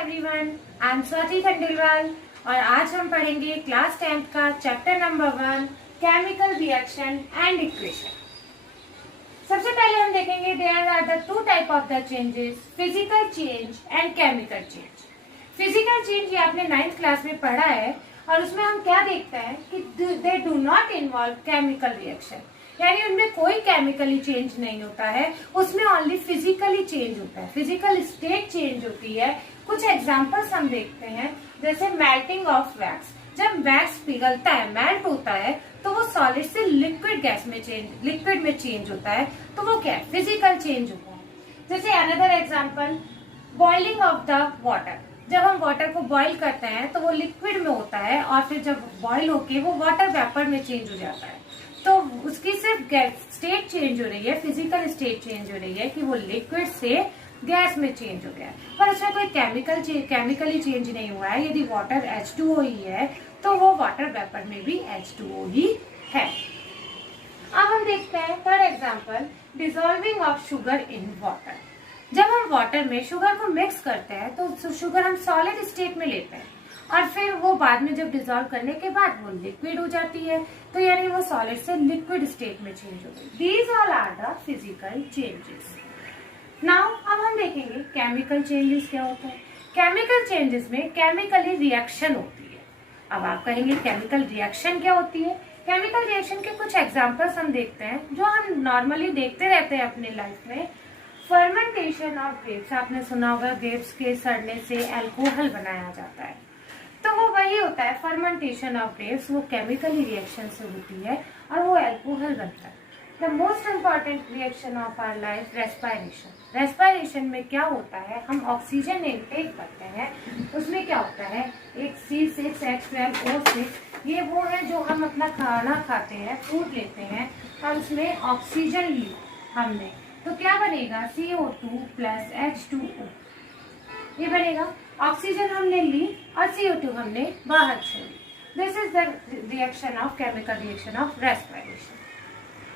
Everyone, I am Swati Khandelwal और आज हम पढ़ेंगे क्लास 10th का chapter number 1 chemical reaction and equation. सबसे पहले हम देखेंगे there are the two type of the changes, physical change and chemical change. Physical change ये आपने 9th क्लास में पढ़ा है और उसमें हम क्या देखते हैं कि they do not involve chemical reaction, यानी उनमें कोई केमिकली चेंज नहीं होता है, उसमें ओनली फिजिकली चेंज होता है, फिजिकल स्टेट चेंज होती है। कुछ एग्जांपल्स हम देखते हैं, जैसे मेल्टिंग ऑफ वैक्स। जब वैक्स पिघलता है, मेल्ट होता है, तो वो सॉलिड से लिक्विड में चेंज होता है, तो वो क्या है, फिजिकल चेंज होता है। जैसे another example, boiling of the water. जब हम वाटर को बॉईल करते हैं तो वो लिक्विड में होता है और फिर जब बॉईल होके वो वाटर वेपर में चेंज हो जाता है, तो उसकी सिर्फ स्टेट चेंज हो रही है, फिजिकल स्टेट चेंज हो रही है कि वो लिक्विड से गैस में चेंज हो गया है, पर उसमें कोई केमिकली चेंज नहीं हुआ है। यदि वाटर H2O ही है तो वो वाटर वेपर में भी H2O ही है। अब हम देखते हैं third example, dissolving of sugar in water. जब हम वाटर में शुगर को मिक्स करते हैं तो शुगर हम सॉलिड स्टेट में लेते हैं और फिर वो बाद में जब डिसॉल्व करने के बाद वो लिक्विड हो जाती है, तो यानी वो सॉलिड से लिक्विड स्टेट में चेंज हो गई। These all are the physical changes. Now अब हम देखेंगे केमिकल चेंजेस क्या होता है। केमिकल चेंजेस में केमिकली रिएक्शन होती है। अब आप कहेंगे केमिकल रिएक्शन क्या होती है। केमिकल रिएक्शन के कुछ एग्जांपल्स हम देखते हैं जो हम नॉर्मली देखते रहते हैं अपनी लाइफ में। फर्मेंटेशन ऑफ ग्रेप्स, आपने सुना होगा ग्रेप्स के सड़ने से अल्कोहल बनाया जाता है, तो वो वही होता है फर्मेंटेशन ऑफ ग्रेप्स, वो केमिकली रिएक्शन से होती है और वो अल्कोहल बनता है। The most important reaction of our life, respiration. Respiration में क्या होता है, हम ऑक्सीजन इनटेक करते हैं, उसमें क्या होता है, एक C6H12O6, ये वो है जो हम अपना खाना खाते हैं, फूड लेते हैं और उसमें ऑक्सीजन ली हमने, तो क्या बनेगा, CO2 प्लस H2O, ये बनेगा। ऑक्सीजन हमने ली और CO2 हमने बाहर छोड़ी। This is the reaction of chemical reaction of respiration.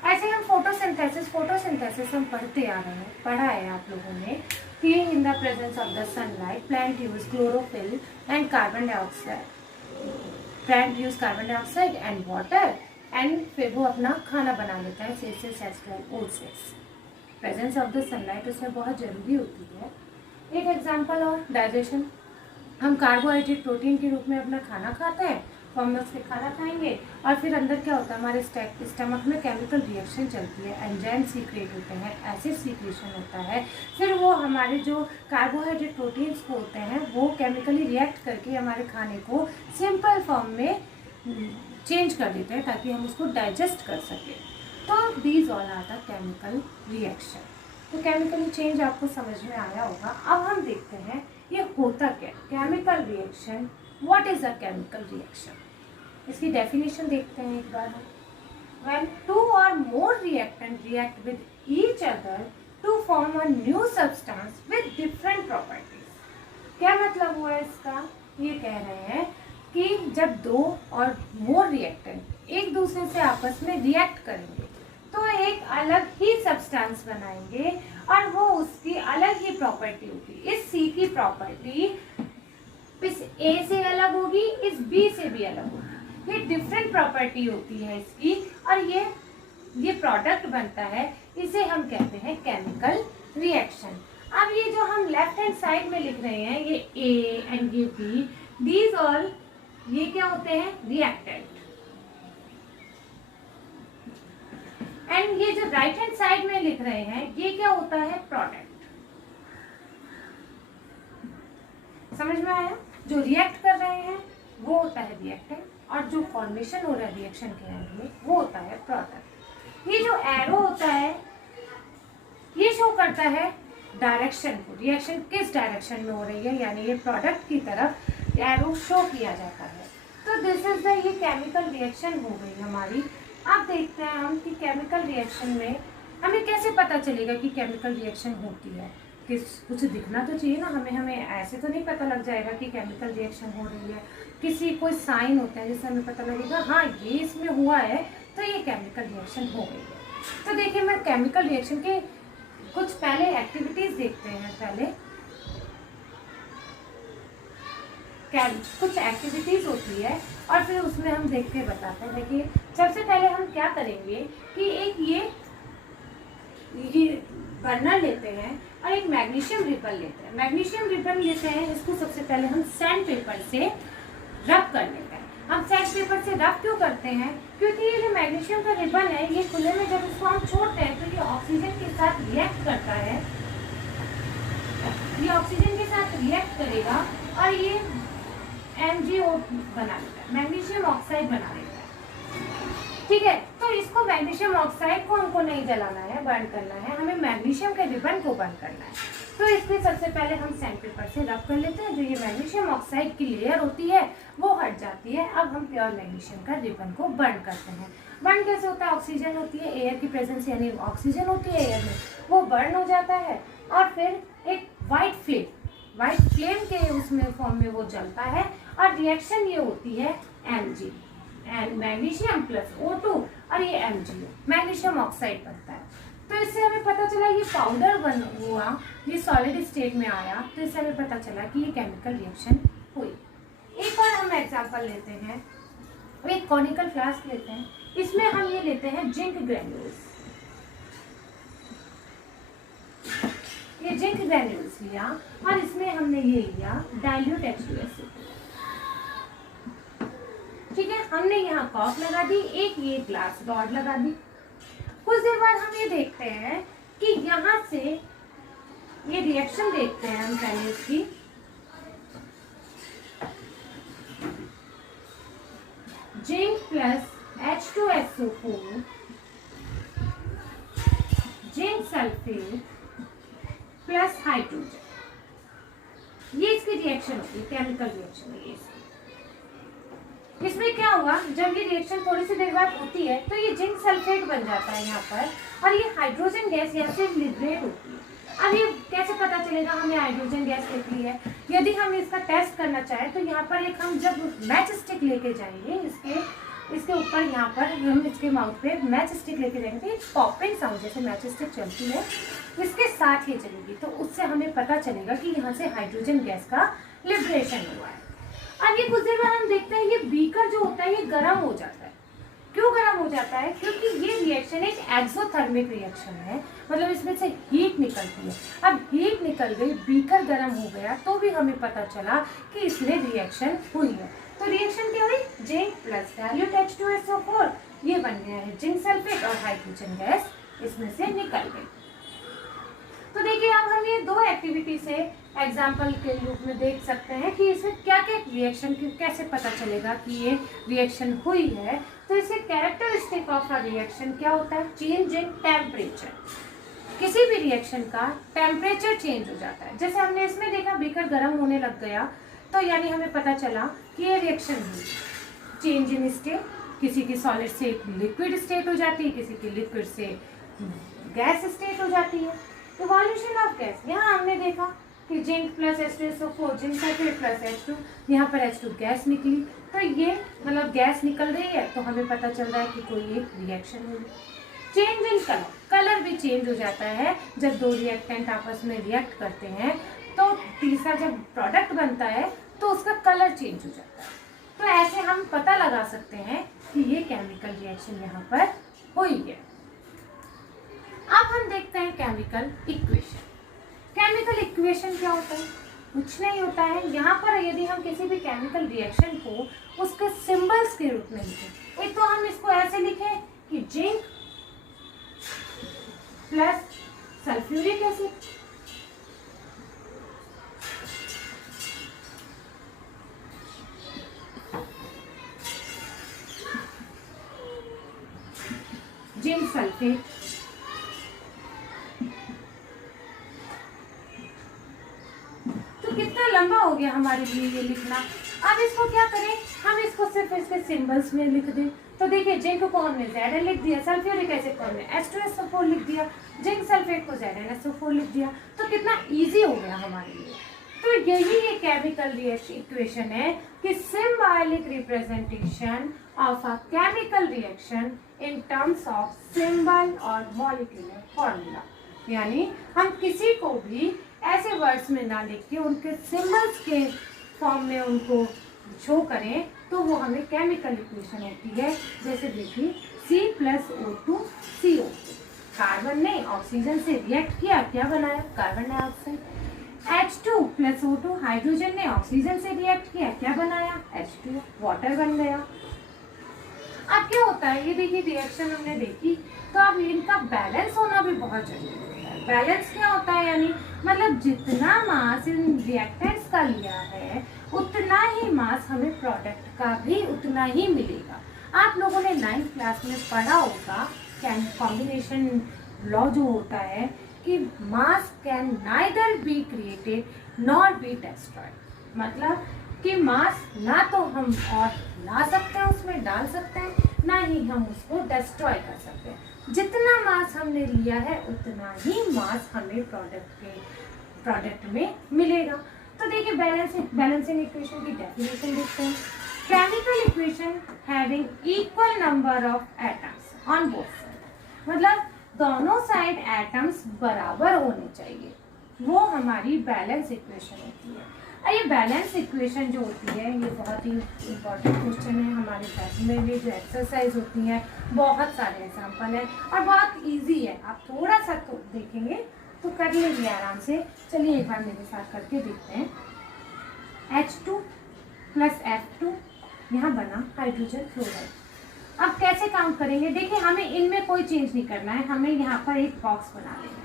ऐसे हम फोटोसिंथेसिस हम पढ़ते आ रहे हैं, पढ़ा है आप लोगों ने कि in the presence of the sunlight plant use chlorophyll and carbon dioxide and water, and फिर वो अपना खाना बना लेता है C6H12O6। Presence of the sunlight उसमें बहुत जरूरी होती है। एक एग्जांपल और डाइजेशन, हम कार्बोहाइड्रेट प्रोटीन के रूप में अपना खाना खाते हैं, फॉर्मल्स से खाना खाएंगे और फिर अंदर क्या होता है, हमारे स्टमक में केमिकल रिएक्शन चलती है, एंजाइम सीक्रेट होते हैं, एसिड सीक्रेशन होता है, फिर वो हमारे जो कार्बोहाइड्रेट प्रोटीन्स को होते हैं वो केमिकली रिएक्ट करके हमारे खाने को सिंपल फॉर्म में चेंज कर देते हैं ताकि हम उसको डाइजेस्ट कर सकें। तो these all are the chemical reaction. तो केमिकल चेंज आपको समझ में आया होगा। अब हम देखते हैं ये होता क्या, chemical reaction, what is a chemical reaction. इसकी डेफिनेशन देखते हैं एक बार। व्हेन टू और more reactant react with each other to form a new substance with different properties. क्या मतलब हुआ इसका, ये कह रहे हैं कि जब दो और मोर रिएक्टेंट एक दूसरे से आपस में रिएक्ट करेंगे तो एक अलग ही सब्सटेंस बनाएंगे और वो उसकी अलग ही प्रॉपर्टी होगी। इस C की प्रॉपर्टी इस A से अलग होगी, इस B से भी अलग होगी। ये डिफरेंट प्रॉपर्टी होती है इसकी और ये प्रोडक्ट बनता है, इसे हम कहते हैं केमिकल रिएक्शन। अब ये जो हम लेफ्ट हैंड साइड में लिख रहे हैं, ये A एंड ये B, दीज ऑल ये क्या होते हैं, रिएक्टेंट। एंड ये जो राइट हैंड साइड में लिख रहे हैं ये क्या होता है, प्रोडक्ट। समझ में आया, जो रिएक्ट कर रहे हैं वो होता है रिएक्टेंट और जो फॉर्मेशन हो रहा है रिएक्शन के एंड में वो होता है प्रोडक्ट। ये जो एरो होता है ये शो करता है डायरेक्शन को, रिएक्शन किस डायरेक्शन में हो रही है, यानी ये प्रोडक्ट की तरफ एरो शो किया जाता है। तो दिस इज द, ये केमिकल रिएक्शन हो गई हमारी। अब देखते हैं हम कि केमिकल रिएक्शन में हमें कैसे पता चलेगा कि केमिकल रिएक्शन होती है, कुछ दिखना तो चाहिए ना हमें ऐसे तो नहीं पता लग जाएगा कि केमिकल रिएक्शन हो रही है। किसी कोई साइन होता है जिससे हमें पता लगेगा हाँ ये इसमें हुआ है तो ये केमिकल रिएक्शन हो गई है। तो देखिए मैं केमिकल रिएक्शन के कुछ पहले एक्टिविटीज देखते हैं। पहले कुछ एक्टिविटीज होती है और फिर उसमें हम देख के बताते हैं। देखिए सबसे पहले हम क्या करेंगे कि एक ये बर्नर लेते हैं और एक मैग्नीशियम रिबन लेते हैं। मैग्नीशियम रिबन लेते हैं, इसको सबसे पहले हम सैंड पेपर से रब कर लेते हैं। हम सैंड पेपर से रब क्यों करते हैं? क्योंकि ये जो मैग्नीशियम का रिबन है ये खुले में जब इसको हम छोड़ते हैं तो ये ऑक्सीजन के साथ रिएक्ट करता है, ये ऑक्सीजन के साथ रिएक्ट करेगा और ये MgO बना लेता है, मैग्नीशियम ऑक्साइड बना लेता है। ठीक है, तो इसको मैग्नीशियम ऑक्साइड को हमको नहीं जलाना है, बर्न करना है, हमें मैग्नीशियम के रिबन को बर्न करना है। तो इसमें सबसे पहले हम सैंड पेपर से रब कर लेते हैं, जो ये मैग्नीशियम ऑक्साइड की लेयर होती है वो हट जाती है। अब हम प्योर मैग्नीशियम का रिबन को बर्न करते हैं। बर्न कैसे होता है? ऑक्सीजन होती है, एयर की प्रेजेंस यानी ऑक्सीजन होती है एयर में, वो बर्न हो जाता है और फिर एक वाइट फ्लेम के उसमें फॉर्म में वो जलता है और रिएक्शन ये होती है Mg and magnesium plus O2 और ये MgO मैग्नीशियम ऑक्साइड बनता है। तो इससे हमें पता चला ये पाउडर बन हुआ, ये सॉलिड स्टेट में आया, तो इससे हमें पता चला कि ये केमिकल रिएक्शन हुई। एक और हम एग्जांपल लेते हैं, एक कॉनिकल फ्लास्क लेते हैं, इसमें हम ये लेते हैं जिंक ग्रैन्यूल्स। ये जिंक ग्रैन्यूल्स लिया और इसमें हमने ये लिया डाइल्यूट H2SO। ठीक है, हमने यहाँ कॉक लगा दी, एक ये ग्लास रॉड लगा दी। कुछ देर बाद हम ये देखते हैं कि यहाँ से ये रिएक्शन देखते हैं हम पहले इसकी। Zinc plus H2SO4, zinc sulphate plus hydrogen, ये इसकी रिएक्शन होती है, केमिकल रिएक्शन है ये। इसमें क्या हुआ, जब ये रिएक्शन थोड़ी सी देर बाद होती है तो ये जिंक सल्फेट बन जाता है यहाँ पर और ये हाइड्रोजन गैस यहाँ से लिबरेट होती है। अब ये कैसे पता चलेगा हमें हाइड्रोजन गैस निकली है? यदि हम इसका टेस्ट करना चाहें तो यहाँ पर एक हम जब मैच स्टिक लेके जाएंगे, इसके ऊपर यहाँ पर हम इसके माउथ पे मैच स्टिक लेके जाएंगे, पॉपिंग साउंड जैसे मैच स्टिक चलती है इसके साथ ही चलेगी, तो उससे हमें पता चलेगा कि यहाँ से हाइड्रोजन गैस का लिबरेशन हुआ है। अब ये कुछ देर बाद हम देखते हैं ये बीकर जो होता है ये गर्म हो जाता है। क्यों गर्म हो जाता है? क्योंकि ये रिएक्शन एक एक्सोथर्मिक रिएक्शन है, मतलब इसमें से हीट निकलती है। अब हीट निकल गई, बीकर गर्म हो गया, तो भी हमें पता चला कि इसमें रिएक्शन हुई है। तो रिएक्शन क्या हुई? जिंक प्लस डाइल्यूट H2SO4 ये बन गया है जिंक सल्फेट और हाइड्रोजन गैस इसमें से निकल गई। तो देखिए अब हम ये दो एक्टिविटी से एग्जाम्पल के रूप में देख सकते हैं कि इसमें क्या क्या रिएक्शन, कैसे पता चलेगा कि ये रिएक्शन हुई है। तो इसके कैरेक्टरिस्टिक ऑफ अ रिएक्शन क्या होता है? Change in temperature. किसी भी रिएक्शन का टेम्परेचर चेंज हो जाता है। जैसे हमने इसमें देखा बीकर गर्म होने लग गया, तो यानी हमें पता चला कि ये रिएक्शन हुई। चेंज इन स्टेट, किसी की सॉलिड से लिक्विड स्टेट हो जाती है, किसी की लिक्विड से गैस स्टेट हो जाती है। इवोल्यूशन ऑफ गैस, यहाँ हमने देखा कि zinc plus H2SO4, zinc sulphate plus H2, यहाँ पर H2 गैस निकली, तो ये मतलब गैस निकल रही है तो हमें पता चल रहा है कि कोई एक रिएक्शन हुई। चेंज इन कलर, कलर भी चेंज हो जाता है जब दो रिएक्टेंट आपस में रिएक्ट करते हैं, तो तीसरा जब प्रोडक्ट बनता है तो उसका कलर चेंज हो जाता है। तो ऐसे हम पता लगा सकते हैं कि ये केमिकल रिएक्शन यहाँ पर हुई है। अब हम देखते हैं केमिकल इक्वेशन। केमिकल इक्वेशन क्या होता है? कुछ नहीं होता है। यहाँ पर यदि हम किसी भी केमिकल रिएक्शन को उसके सिंबल्स के रूप में लिखें, एक तो हम इसको ऐसे लिखें कि zinc plus sulphuric acid, zinc sulphate, तो कितना लंबा हो गया हमारे लिए ये लिखना। अब इसको क्या करें, हम इसको सिर्फ इसके सिंबल्स में लिख दें। तो देखिए जिंक को हमने Zn लिख दिया, सल्फ्यूरिक एसिड को हमने H2SO4 लिख दिया, जिंक सल्फेट को ZnSO4 लिख दिया, तो कितना इजी हो गया हमारे लिए। तो यही एक केमिकल रिएक्शन इक्वेशन है कि symbolic representation of a chemical reaction in terms of symbol और molecular formula। यानी हम किसी को भी ऐसे वर्ड्स में ना लिख के उनके सिंबल्स के फॉर्म में उनको शो करें तो वो हमें केमिकल इक्वेशन होती है। जैसे देखिए C+O2CO, कार्बन ने ऑक्सीजन से रिएक्ट किया, क्या बनाया, कार्बन डाइऑक्साइड। H2+O2, हाइड्रोजन ने ऑक्सीजन से रिएक्ट किया, क्या बनाया, H2, वाटर बन गया। अब क्या होता है, ये देखिए रिएक्शन हमने देखी, तो अब इनका बैलेंस होना भी बहुत जरूरी होता है। बैलेंस क्या होता है, यानी मतलब जितना मास इन रिएक्टेंट्स का लिया है उतना ही मास हमें प्रोडक्ट का भी उतना ही मिलेगा। आप लोगों ने 9th क्लास में पढ़ा होगा कॉम्बिनेशन लॉ जो होता है कि मास can neither be created nor be destroyed, मतलब कि मास ना तो हम और ला सकते हैं, उसमें डाल सकते हैं, ना ही हम उसको डिस्ट्रॉय कर सकते हैं। जितना मास हमने लिया है उतना ही मास हमें प्रोडक्ट में मिलेगा। तो देखिए बैलेंसिंग इक्वेशन की डेफिनेशन देखते हैं। Chemical equation having equal number of atoms on both side, मतलब दोनों साइड एटम्स बराबर होने चाहिए, वो हमारी बैलेंस इक्वेशन होती है। ये बैलेंस इक्वेशन जो होती है ये बहुत ही इम्पोर्टेंट क्वेश्चन है हमारे क्लास में। ये जो एक्सरसाइज होती है बहुत सारे एग्जाम्पल है और बहुत इजी है, आप थोड़ा सा तो देखेंगे तो कर लेंगे आराम से। चलिए एक बार मेरे साथ करके देखते हैं। H2+F2, यहाँ बना हाइड्रोजन फ्लोराइड। अब कैसे काउंट करेंगे, देखिए हमें इनमें कोई चेंज नहीं करना है, हमें यहाँ पर एक बॉक्स बना लेना है।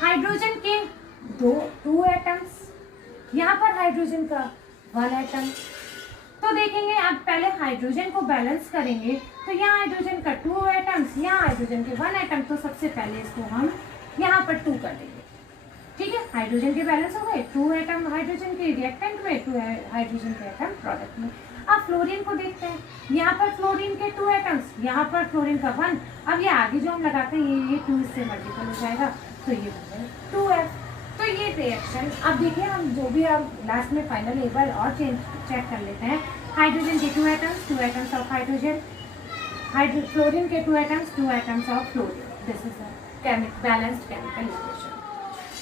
हाइड्रोजन के टू एटम्स, यहाँ पर हाइड्रोजन का 1 एटम। तो देखेंगे अब पहले हाइड्रोजन को बैलेंस करेंगे, तो यहाँ हाइड्रोजन का 2 एटम्स, यहाँ हाइड्रोजन के 1 एटम। तो सबसे पहले इसको हम यहाँ पर 2 कर देंगे, ठीक है। हाइड्रोजन के बैलेंस हो गए, 2 एटम हाइड्रोजन के रिएक्टेंट में, 2 हाइड्रोजन के एटम प्रोडक्ट में। अब फ्लोरीन को देखते हैं, यहाँ पर फ्लोरीन के 2 एटम्स, यहाँ पर फ्लोरीन का 1। अब ये आगे जो हम लगाते हैं ये 2 से मल्टीपल हो जाएगा, तो ये बन गया 2F। तो ये रिएक्शन, अब देखिए हम जो भी हम लास्ट में फाइनल एक बार और चेक कर लेते हैं। हाइड्रोजन के 2 atoms, 2 atoms of hydrogen, fluorine के 2 atoms, 2 atoms of fluorine. This is a balanced chemical equation.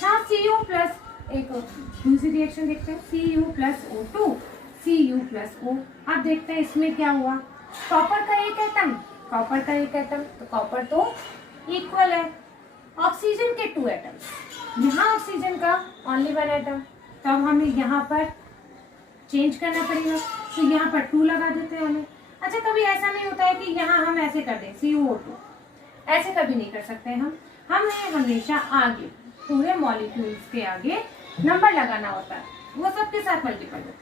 Now Cu plus एक दूसरी रिएक्शन देखते हैं, Cu+O2, Cu+O। अब देखते हैं इसमें क्या हुआ। कॉपर का एक एटम, कॉपर का एक एटम, तो कॉपर तो इक्वल है। ऑक्सीजन के 2 एटम्स, यहाँ ऑक्सीजन का ओनली 1 एटम, तो अब हमें यहाँ पर चेंज करना पड़ेगा, तो यहाँ पर 2 लगा देते हैं हमें। अच्छा, कभी ऐसा नहीं होता है कि यहाँ हम ऐसे कर दें CO2, ऐसे कभी नहीं कर सकते हम। हमें हमेशा आगे पूरे मॉलिक्यूल्स के आगे नंबर लगाना होता है, वो सबके साथ मल्टीपल होता है।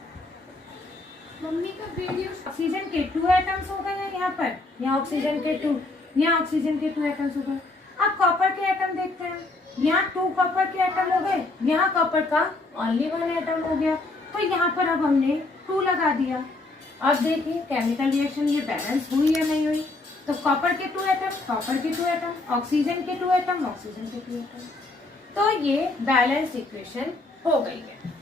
मम्मी का वीडियो। ऑक्सीजन के 2 एटम्स हो गए हैं यहाँ पर, यहाँ ऑक्सीजन के 2, यहाँ ऑक्सीजन के 2 एटम्स हो गए। अब कॉपर के एटम देखते हैं, यहाँ 2 कॉपर के एटम हो गए, यहाँ कॉपर का ओनली 1 एटम हो गया, तो यहाँ पर अब हमने 2 लगा दिया। अब देखिए केमिकल रिएक्शन ये बैलेंस हुई या नहीं हुई। तो कॉपर के 2 एटम, कॉपर के 2 एटम, ऑक्सीजन के 2 एटम, ऑक्सीजन के 2 एटम, तो ये बैलेंस इक्वेशन हो गई है।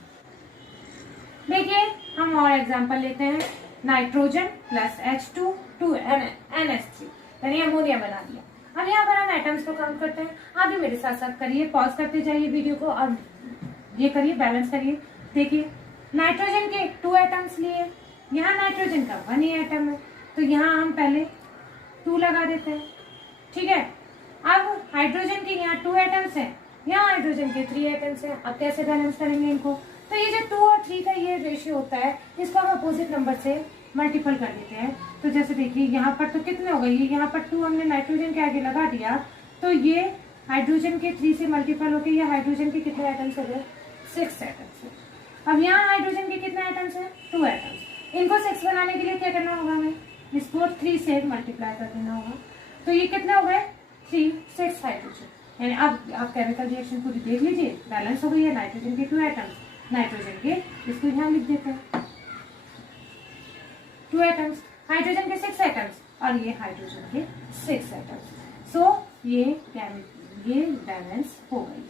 देखिए हम और एग्जांपल लेते हैं। नाइट्रोजन प्लस H2 NH3, यानी अमोनिया बना दिया। अब यहाँ पर हम एटम्स को काउंट करते हैं। आप भी मेरे साथ साथ करिए, पॉज करते जाइए वीडियो को, अब ये करिए, बैलेंस करिए। देखिए नाइट्रोजन के 2 एटम्स लिए, यहाँ नाइट्रोजन का 1 ही एटम है, तो यहाँ हम पहले 2 लगा देते हैं, ठीक है। अब हाइड्रोजन के यहाँ 2 एटम्स हैं, यहाँ हाइड्रोजन के 3 एटम्स हैं। अब कैसे बैलेंस करेंगे इनको, तो ये जो 2 और 3 का ये रेशियो होता है, इसको हम अपोजिट नंबर से मल्टीपल कर देते हैं। तो जैसे देखिए यहाँ पर तो कितने हो गए, यहाँ पर 2 हमने नाइट्रोजन के आगे लगा दिया, तो ये हाइड्रोजन के 3 से मल्टीपल होकर ये हाइड्रोजन के कितने एटम्स हो गए, 6 एटम्स। अब यहाँ हाइड्रोजन के कितने एटम्स हैं, 2 एटम्स। इनको 6 बनाने के लिए क्या करना होगा हमें, इसको 3 से मल्टीप्लाई कर देना होगा, तो ये कितने हो गए 3, 6 हाइड्रोजन। यानी अब आप केमिकल रिएक्शन पूरी देख लीजिए, बैलेंस हो गई है। नाइट्रोजन के 2 एटम्स, नाइट्रोजन के, इसको यहाँ लिख देते हैं 2 एटम्स, हाइड्रोजन के 6 एटम्स और ये हाइड्रोजन के 6 एटम्स। सो ये बैलेंस हो गई।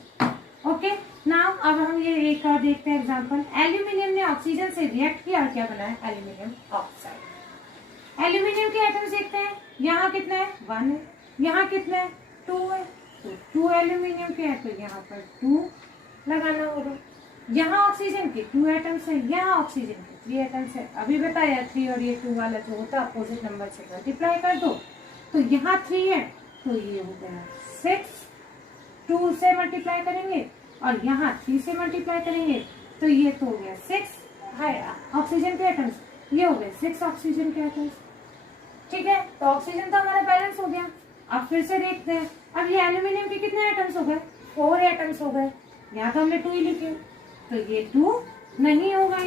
ओके, नाउ अब हम ये एक और देखते हैं एग्जांपल। एल्यूमिनियम ने ऑक्सीजन से रिएक्ट किया और क्या बना है, एल्यूमिनियम ऑक्साइड। एल्यूमिनियम के एटम्स देखते हैं, यहाँ कितने हैं, 1 है, यहाँ कितने हैं, 2 है, तो 2 एल्यूमिनियम के हैं, तो यहाँ पर 2 लगाना होगा। यहाँ ऑक्सीजन के 2 एटम्स है, यहाँ ऑक्सीजन के 3 एटम्स है। अभी बताया 3 और ये 2 वाला जो होता है अपोजिट नंबर से मल्टीप्लाई कर दो, तो यहाँ 3 है तो ये हो गया 6, 2 से मल्टीप्लाई करेंगे और यहाँ 3 से मल्टीप्लाई करेंगे तो ये तो हो गया 6 है ऑक्सीजन के एटम्स, ये हो गए 6 ऑक्सीजन के एटम्स। ठीक है, तो ऑक्सीजन तो हमारा बैलेंस हो गया। अब फिर से देखते हैं, अब ये एल्यूमिनियम के कितने एटम्स हो गए, 4 एटम्स हो गए। यहाँ तो हमने 2 ही लिखे, तो ये 2 नहीं होगा,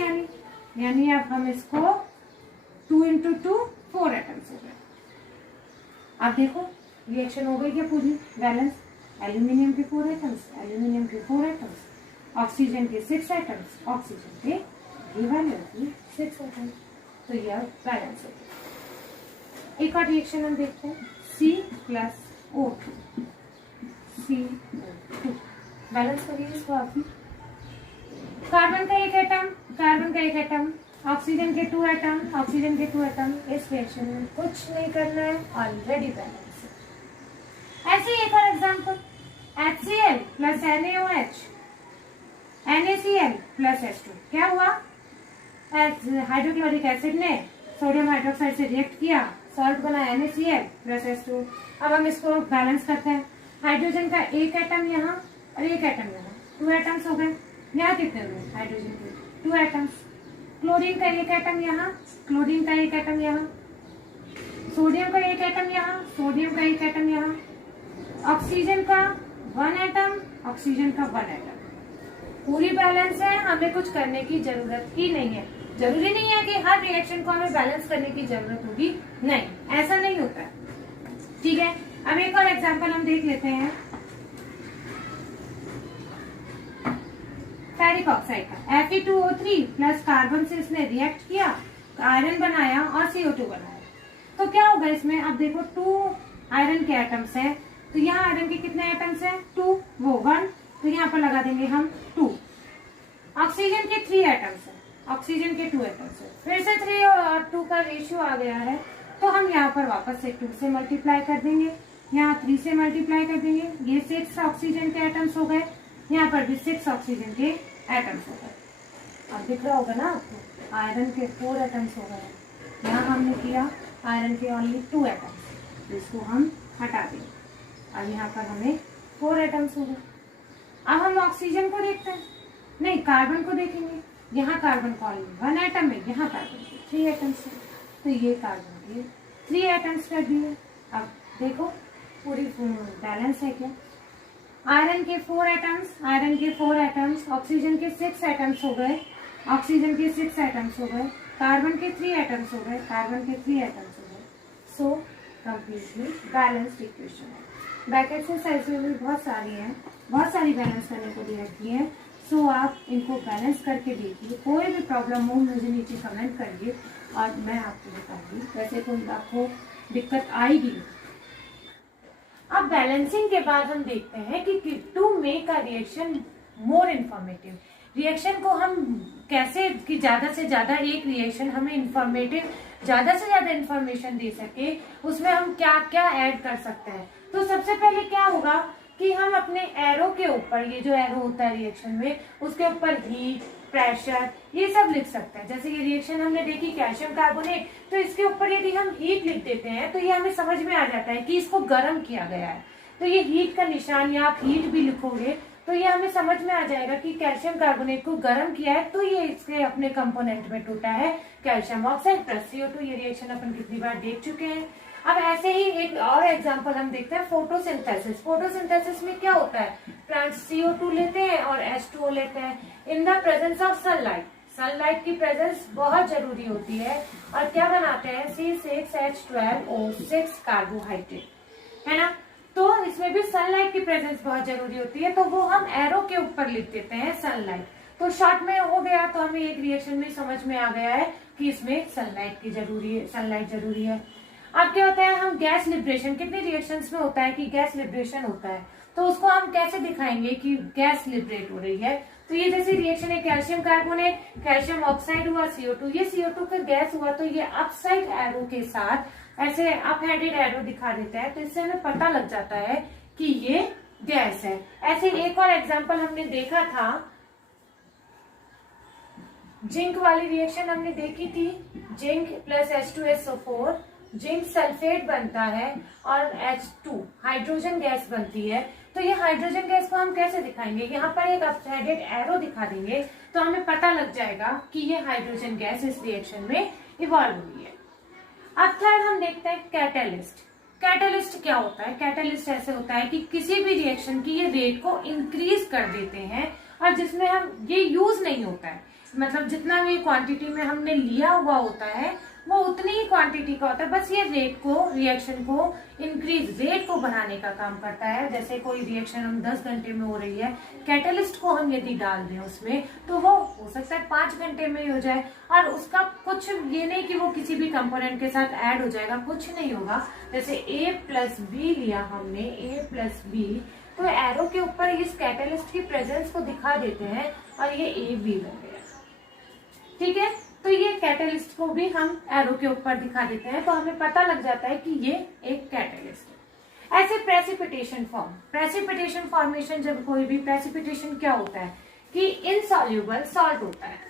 यानी अब हम इसको 2 इंटू 2 4 एटम्स हो गए। अब देखो रिएक्शन हो गई क्या पूरी बैलेंस, एल्यूमिनियम के 4 एटम्स, एल्यूमिनियम के 4 एटम्स, ऑक्सीजन के 6 एटम्स, ऑक्सीजन के ये वाले होगी 6 एटम्स, तो यह बैलेंस हो गया। एक और रिएक्शन हम देखते हैं, C+O2, CO2 बैलेंस करिए इसको आप भी। कार्बन का एक एटम, कार्बन का एक एटम, ऑक्सीजन के 2 एटम, ऑक्सीजन के 2 एटम, इस रिएक्शन में कुछ नहीं करना है, ऑलरेडी बैलेंस है। ऐसे ही एक और example, HCl plus NaOH, NaCl plus H2, क्या हुआ, हाइड्रोक्लोरिक एसिड ने सोडियम हाइड्रोक्साइड से रिएक्ट किया, सॉल्ट बना NaCl प्लस H2। अब हम इसको बैलेंस करते हैं, हाइड्रोजन का एक एटम यहाँ और एक एटम यहाँ, 2 एटम्स हो गए। यहाँ कितने हुए हाइड्रोजन के 2 एटम्स, क्लोरीन का एक एटम यहाँ, क्लोरीन का एक एटम यहाँ, सोडियम का एक एटम यहाँ, सोडियम का एक एटम यहाँ, ऑक्सीजन का 1 एटम, ऑक्सीजन का 1 एटम, पूरी बैलेंस है। हमें कुछ करने की जरूरत ही नहीं है। जरूरी नहीं है कि हर रिएक्शन को हमें बैलेंस करने की जरूरत होगी, नहीं, ऐसा नहीं होता है। ठीक है, अब एक और एग्जांपल हम देख लेते हैं, फेरिक ऑक्साइड का, Fe2O3 प्लस कार्बन से इसने रिएक्ट किया, आयरन बनाया और CO2 बनाया, तो क्या होगा इसमें, अब देखो 2 आयरन के एटम्स हैं, तो यहाँ आयरन के कितने एटम्स हैं, 2, वो 1, तो यहाँ पर लगा देंगे हम 2। ऑक्सीजन के 3 एटम्स हैं, ऑक्सीजन के 2 एटम्स हैं, फिर से 3 और 2 का रेशियो आ गया है, तो हम यहाँ पर वापस से 2 से मल्टीप्लाई कर देंगे, यहाँ 3 से मल्टीप्लाई कर देंगे, ये 6 ऑक्सीजन के एटम्स हो गए, यहाँ पर भी 6 ऑक्सीजन के एटम्स हो गए। अब दिख रहा होगा ना आपको, आयरन के 4 एटम्स हो गए, यहाँ हमने किया आयरन के ओनली 2 एटम्स, जिसको हम हटा देंगे, अब यहाँ पर हमें 4 एटम्स हो गए। अब हम ऑक्सीजन को देखते हैं, नहीं कार्बन को देखेंगे, यहाँ कार्बन का ओनली 1 एटम है, यहाँ कार्बन के 3 एटम्स है, तो ये कार्बन के 3 एटम्स कर दिए। अब देखो पूरी बैलेंस है क्या, आयरन के 4 एटम्स, आयरन के 4 एटम्स, ऑक्सीजन के 6 एटम्स हो गए, ऑक्सीजन के 6 एटम्स हो गए, कार्बन के 3 एटम्स हो गए, कार्बन के 3 एटम्स हो गए, सो कंप्लीटली बैलेंस्ड इक्वेशन है। बैक एक्सरसाइज में भी बहुत सारी हैं, बहुत सारी बैलेंस करने को दे रखी है, सो आप इनको बैलेंस करके देखिए, कोई भी प्रॉब्लम हो मुझे नीचे कमेंट करिए और मैं आपको बताऊंगी, वैसे कोई आपको दिक्कत आएगी। अब बैलेंसिंग के बाद हम देखते हैं कि to make a reaction more informative, reaction को हम कैसे कि ज्यादा से ज्यादा एक रिएक्शन हमें इन्फॉर्मेटिव, ज्यादा से ज्यादा इन्फॉर्मेशन दे सके, उसमें हम क्या क्या ऐड कर सकते हैं। तो सबसे पहले क्या होगा कि हम अपने एरो के ऊपर, ये जो एरो होता है रिएक्शन में, उसके ऊपर हीट, प्रेशर, ये सब लिख सकते हैं। जैसे ये रिएक्शन हमने देखी कैल्शियम कार्बोनेट, तो इसके ऊपर यदि हम हीट लिख देते हैं तो ये हमें समझ में आ जाता है कि इसको गर्म किया गया है, तो ये हीट का निशान या आप हीट भी लिखोगे तो ये हमें समझ में आ जाएगा कि कैल्शियम कार्बोनेट को गर्म किया है, तो ये इसके अपने कंपोनेंट में टूटा है कैल्शियम ऑक्साइड प्लस CO2। ये रिएक्शन अपन कितनी बार देख चुके हैं। अब ऐसे ही एक और एग्जांपल हम देखते हैं, फोटोसिंथेसिस। फोटोसिंथेसिस में क्या होता है, प्लांट्स CO2 लेते हैं और H2O लेते हैं in the presence of sunlight. Sunlight की प्रेजेंस बहुत जरूरी होती है, और क्या बनाते हैं, C6H12O6 कार्बोहाइड्रेट, है ना। तो इसमें भी सनलाइट की प्रेजेंस बहुत जरूरी होती है, तो वो हम एरो के ऊपर लिख देते हैं सनलाइट। तो शॉर्ट में हो गया, तो हमें एक रिएक्शन में समझ में आ गया है कि इसमें सनलाइट की जरूरी है, सनलाइट जरूरी है। अब क्या होता है, हम गैस लिबरेशन, कितने रिएक्शंस में होता है कि गैस लिबरेशन होता है, तो उसको हम कैसे दिखाएंगे कि गैस लिबरेट हो रही है। तो ये जैसे रिएक्शन है कैल्शियम कार्बोनेट, कैल्शियम ऑक्साइड हुआ CO2, ये CO2 का गैस हुआ, तो ये अपसाइड एरो के साथ ऐसे अप हेडेड एरो दिखा देता है, तो इससे हमें पता लग जाता है कि ये गैस है। ऐसे एक और एग्जांपल हमने देखा था, जिंक वाली रिएक्शन हमने देखी थी, zinc plus H2SO4 zinc sulphate बनता है और H2 हाइड्रोजन गैस बनती है। तो ये हाइड्रोजन गैस को हम कैसे दिखाएंगे, यहाँ पर एक अपसाइडेड एरो दिखा देंगे तो हमें पता लग जाएगा कि ये हाइड्रोजन गैस इस रिएक्शन में इवॉल्व हुई है। अब थर्ड हम देखते हैं कैटलिस्ट। कैटलिस्ट क्या होता है? कैटलिस्ट ऐसे होता है कि किसी भी रिएक्शन की ये रेट को इंक्रीज कर देते हैं और जिसमें हम ये यूज नहीं होता है, मतलब जितना भी क्वांटिटी में हमने लिया हुआ होता है वो उतनी ही क्वांटिटी का होता है, बस ये रेट को, रिएक्शन को इंक्रीज, रेट को बढ़ाने का काम करता है। जैसे कोई रिएक्शन हम 10 घंटे में हो रही है, कैटलिस्ट को हम यदि डाल दें उसमें तो वो हो सकता है 5 घंटे में ही हो जाए, और उसका कुछ ये नहीं कि वो किसी भी कंपोनेंट के साथ ऐड हो जाएगा, कुछ नहीं होगा। जैसे A+B लिया हमने, A+B, तो एरो के ऊपर इस कैटलिस्ट की प्रेजेंस को दिखा देते हैं और ये AB बन गया। ठीक है, तो ये कैटलिस्ट को भी हम एरो के ऊपर दिखा देते हैं तो हमें पता लग जाता है कि ये एक कैटलिस्ट है। ऐसे प्रेसिपिटेशन फॉर्म, प्रेसिपिटेशन फॉर्मेशन, जब कोई भी प्रेसिपिटेशन क्या होता है कि इनसॉल्युबल सॉल्ट होता है,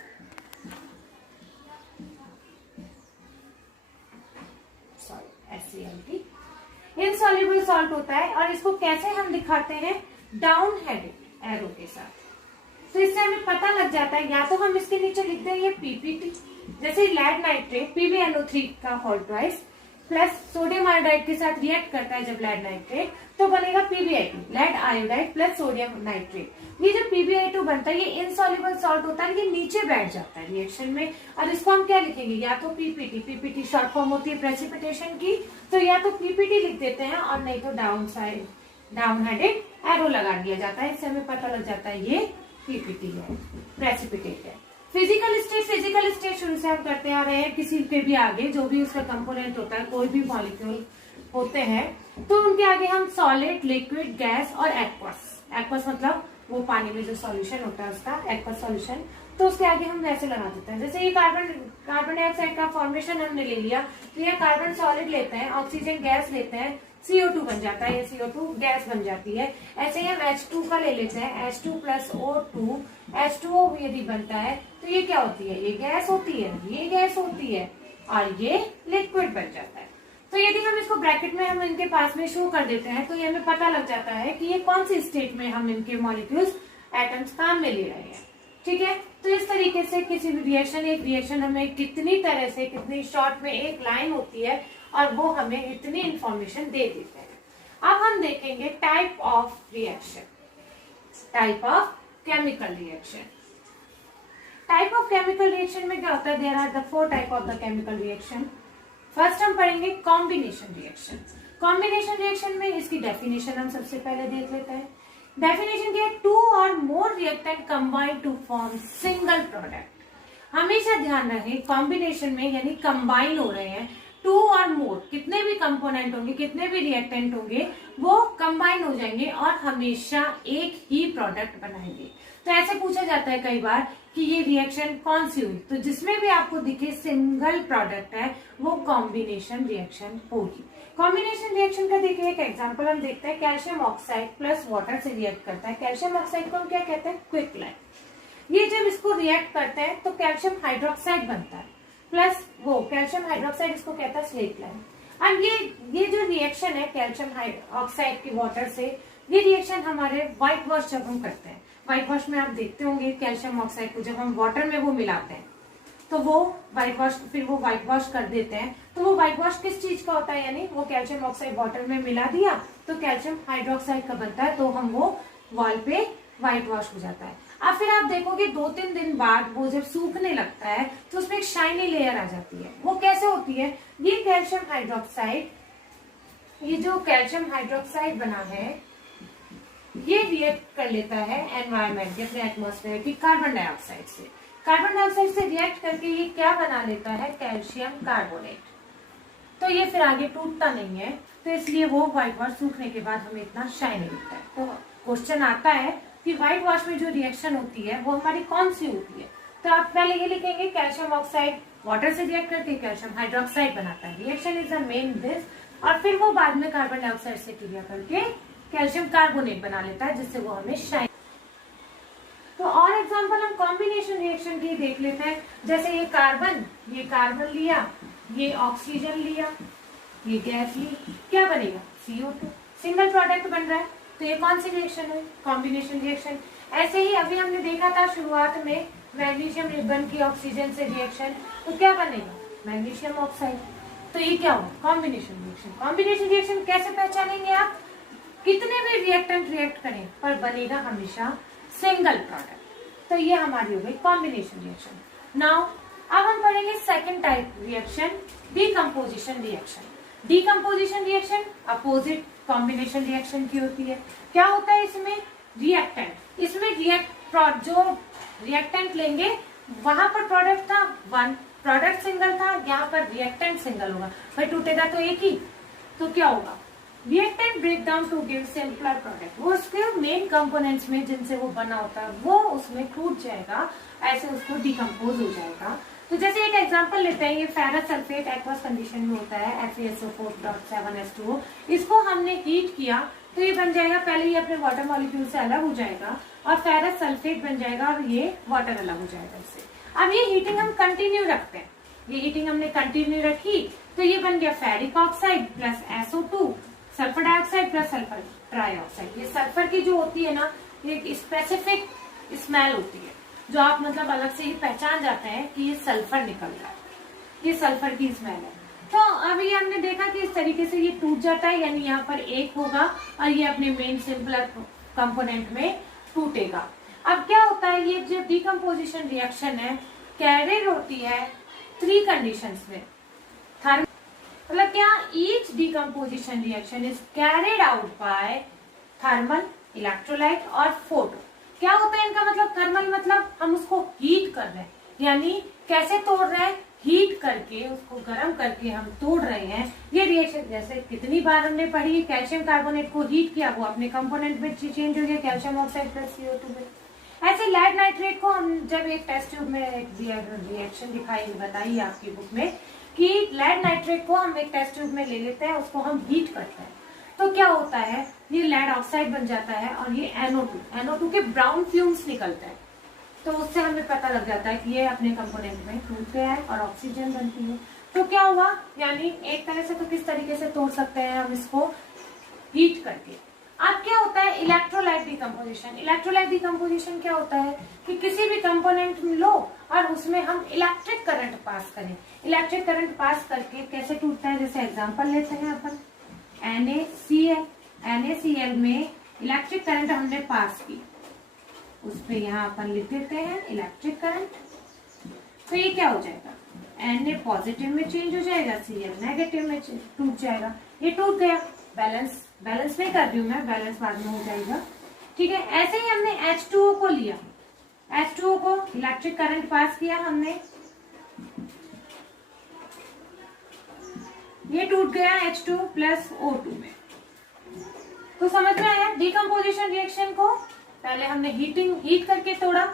SCLT, इनसॉल्युबल सॉल्ट होता है और इसको कैसे हम दिखाते हैं, डाउन हेडेड एरो के साथ। तो इससे हमें पता लग जाता है, या तो हम इसके नीचे लिखते हैं ये PPT, जैसे लेड नाइट्रेट PbNO3 का whole twice plus sodium iodide के साथ रिएक्ट करता है जब लेड नाइट्रेट, तो बनेगा PbI2, lead iodide plus sodium nitrate. ये जो PbI2 बनता है ये इनसॉल्युबल सॉल्ट होता है, ये नीचे बैठ जाता है रिएक्शन में, और इसको हम क्या लिखेंगे, या तो PPT शॉर्ट फॉर्म होती है प्रेसिपिटेशन की, तो या तो PPT लिख देते हैं और नहीं तो डाउन हेडेड एरो लगा दिया जाता है। इससे हमें पता लग जाता है ये PPT है, प्रेसिपिटेट है। फिजिकल स्टेट शुरू से हम करते आ रहे हैं, किसी के भी आगे जो भी उसका कंपोनेंट होता है, कोई भी मॉलिक्यूल होते हैं तो उनके आगे हम सॉलिड, लिक्विड, गैस और एक्वस मतलब वो पानी में जो सॉल्यूशन होता है उसका एक्वस सॉल्यूशन, तो उसके आगे हम वैसे लगा देते हैं। जैसे ये कार्बन डाइऑक्साइड का फॉर्मेशन हमने ले लिया, तो ये कार्बन सॉलिड लेते हैं, ऑक्सीजन गैस लेते हैं, CO2 बन जाता है, ये CO2 गैस बन जाती है। ऐसे ही हम H2 का ले लेते हैं, H2+O2, H2O यदि बनता है तो ये क्या होती है, ये गैस होती है, ये गैस होती है और ये लिक्विड बन जाता है। तो यदि हम इसको ब्रैकेट में हम इनके पास में शो कर देते हैं तो ये हमें पता लग जाता है कि ये कौन सी स्टेट में हम इनके मॉलिक्यूल्स, एटम्स काम में ले रहे हैं। ठीक है, तो इस तरीके से किसी भी एक रिएक्शन हमें कितनी तरह से, कितनी शॉर्ट में एक लाइन होती है और वो हमें इतनी इंफॉर्मेशन दे देते हैं। अब हम देखेंगे type of reaction, type of chemical reaction. Type of chemical reaction में क्या होता है, there are the 4 type of the chemical reaction. First हम पढ़ेंगे कॉम्बिनेशन रिएक्शन। कॉम्बिनेशन रिएक्शन में इसकी डेफिनेशन हम सबसे पहले देख लेते हैं। डेफिनेशन क्या है, 2 और more reactant combine to form single product. हमेशा ध्यान रखें कॉम्बिनेशन में यानी कंबाइन हो रहे हैं, 2 और मोर, कितने भी कंपोनेंट होंगे, कितने भी रिएक्टेंट होंगे वो कंबाइन हो जाएंगे और हमेशा एक ही प्रोडक्ट बनाएंगे। तो ऐसे पूछा जाता है कई बार कि ये रिएक्शन कौन सी हुई, तो जिसमें भी आपको दिखे सिंगल प्रोडक्ट है वो कॉम्बिनेशन रिएक्शन होगी। कॉम्बिनेशन रिएक्शन का देखिए एक एग्जांपल हम देखते हैं, कैल्शियम ऑक्साइड प्लस वाटर से रिएक्ट करता है। कैल्शियम ऑक्साइड को हम क्या कहते हैं, क्विकलाइन। ये जब इसको रिएक्ट करते हैं तो कैल्शियम हाइड्रोक्साइड बनता है, प्लस वो कैल्शियम हाइड्रोक्साइड इसको कहता है स्लेटलाइन। अब ये जो रिएक्शन है कैल्शियम ऑक्साइड की वाटर से, ये रिएक्शन हमारे व्हाइट वॉश जब हम करते हैं, व्हाइट वॉश में आप देखते होंगे कैल्शियम ऑक्साइड को जब हम वाटर में वो मिलाते हैं तो वो व्हाइट वॉश, फिर वो व्हाइट वॉश कर देते हैं। तो वो व्हाइट वॉश किस चीज का होता है, यानी वो कैल्शियम ऑक्साइड वाटर में मिला दिया तो कैल्शियम हाइड्रोक्साइड का बनता है, तो हम वो वॉल पे व्हाइट वॉश हो जाता है। अब फिर आप देखोगे 2-3 दिन बाद वो जब सूखने लगता है तो उसमें एक शाइनी लेयर आ जाती है। वो कैसे होती है, ये कैल्शियम हाइड्रोक्साइड, ये जो कैल्शियम हाइड्रोक्साइड बना है ये रिएक्ट कर लेता है एनवायरमेंट, अपने एटमॉस्फेयर की कार्बन डाइऑक्साइड से। कार्बन डाइऑक्साइड से रिएक्ट करके ये क्या बना लेता है, कैल्शियम कार्बोनेट। तो ये फिर आगे टूटता नहीं है, तो इसलिए वो व्हाइट वॉश सूखने के बाद हमें इतना शाइनी दिखता है। तो क्वेश्चन आता है कि व्हाइट वॉश में जो रिएक्शन होती है वो हमारी कौन सी होती है, तो आप पहले ये लिखेंगे कैल्शियम ऑक्साइड वाटर से रिएक्ट करके कैल्शियम हाइड्रोक्साइड बनाता है, reaction is the main this, और फिर वो बाद में कार्बन डाइऑक्साइड से क्रिया करके कैल्शियम कार्बोनेट बना लेता है, जिससे वो हमें शाइन। तो और एग्जांपल हम कॉम्बिनेशन रिएक्शन की देख लेते हैं। जैसे ये कार्बन लिया, ये ऑक्सीजन लिया, ये गैस ली, क्या बनेगा? CO2, सिंगल प्रोडक्ट बन रहा है। तो ये कौन सी रिएक्शन है? Combination reaction. ऐसे ही अभी हमने देखा था शुरुआत में मैग्नीशियम रिबन की ऑक्सीजन से रिएक्शन, तो क्या बनेगा? Magnesium oxide. तो ये क्या होगा? Combination reaction. कॉम्बिनेशन रिएक्शन कैसे पहचानेंगे आप? कितने भी रिएक्टेंट रिएक्ट करें पर बनेगा हमेशा सिंगल प्रोडक्ट। तो ये हमारी हो गई कॉम्बिनेशन रिएक्शन। नाउ अब हम पढ़ेंगे second type reaction, decomposition reaction. Decomposition reaction opposite combination reaction की होती है। क्या होता है इसमें? रिएक्टेंट, इसमें जो रिएक्टेंट लेंगे वहां पर प्रोडक्ट था वन, प्रोडक्ट सिंगल था, यहाँ पर रिएक्टेंट सिंगल होगा, भाई टूटेगा तो एक ही। तो क्या होगा? Reactant break down to give simpler product. वो उसके मेन कंपोनेंट्स में जिनसे वो बना होता है वो उसमें टूट जाएगा, ऐसे उसको डिकम्पोज हो जाएगा। तो जैसे एक एग्जांपल लेते हैं, ये फेरस सल्फेट एक्वस कंडीशन में होता है FeSO4.7H2O। इसको हमने हीट किया तो ये बन जाएगा, पहले ये अपने वाटर मॉलिक्यूल से अलग हो जाएगा और फेरस सल्फेट बन जाएगा और ये वाटर अलग हो जाएगा इससे। अब ये हीटिंग हम कंटिन्यू रखते हैं, ये हीटिंग हमने कंटिन्यू रखी तो ये बन गया ferric oxide plus SO2, sulphur dioxide plus sulphur trioxide. ये सल्फर की जो होती है ना, ये स्पेसिफिक स्मेल होती है, जो आप मतलब अलग से ही पहचान जाते हैं कि ये सल्फर निकल रहा है, ये सल्फर की स्मेल है। तो अब ये हमने देखा कि इस तरीके से ये टूट जाता है, यानी यहाँ पर एक होगा और ये अपने मेन सिंपलर कंपोनेंट में टूटेगा। अब क्या होता है, ये जो डिकम्पोजिशन रिएक्शन है कैरिड होती है 3 कंडीशंस में। मतलब क्या? Each decomposition reaction is carried out by thermal, electrolyte और फोटो। क्या होता है इनका मतलब? थर्मल मतलब हम उसको हीट कर रहे हैं, यानी कैसे तोड़ रहे हैं? हीट करके, उसको गर्म करके हम तोड़ रहे हैं। ये रिएक्शन जैसे कितनी बार हमने पढ़ी, कैल्शियम कार्बोनेट को हीट किया, वो अपने कंपोनेंट में चेंज हो गया, कैल्शियम ऑक्साइड प्लस CO2 में। ऐसे लेड नाइट्रेट को हम जब एक टेस्ट ट्यूब में रिएक्शन दिखाई बताई आपकी बुक में कि लेड नाइट्रेट को हम एक टेस्ट ट्यूब में ले लेते हैं, उसको हम हीट करते हैं तो क्या होता है, ये लेड ऑक्साइड बन जाता है और ये NO2 के ब्राउन फ्यूम्स निकलते हैं। तो उससे हमें पता लग जाता है कि ये अपने कंपोनेंट में टूट गया है और ऑक्सीजन बनती है। तो क्या हुआ, यानी एक तरह से तो किस तरीके से तोड़ सकते हैं हम इसको? हीट करके। अब क्या होता है इलेक्ट्रोलाइट डिकम्पोजिशन। इलेक्ट्रोलाइट डिकम्पोजिशन क्या होता है कि किसी भी कंपोनेंट लो और उसमें हम इलेक्ट्रिक करंट पास करें। इलेक्ट्रिक करंट पास करके कैसे टूटता है, जैसे एग्जांपल लेते हैं अपन NaCl में इलेक्ट्रिक करंट हमने पास की, उस पे यहाँ अपन लिख देते हैं इलेक्ट्रिक करंट। तो ये क्या हो जाएगा, Na पॉजिटिव में चेंज हो जाएगा, Cl नेगेटिव में टूट जाएगा। ये टूट गया, बैलेंस में कर रही हूँ मैं, बैलेंस बाद में हो जाएगा। ठीक है, ऐसे ही हमने H2O को लिया, H2O को इलेक्ट्रिक करंट पास किया हमने, ये टूट गया H2 प्लस O2 में। तो समझ में आया डिकम्पोजिशन रिएक्शन को? पहले हमने हीट करके तोड़ा,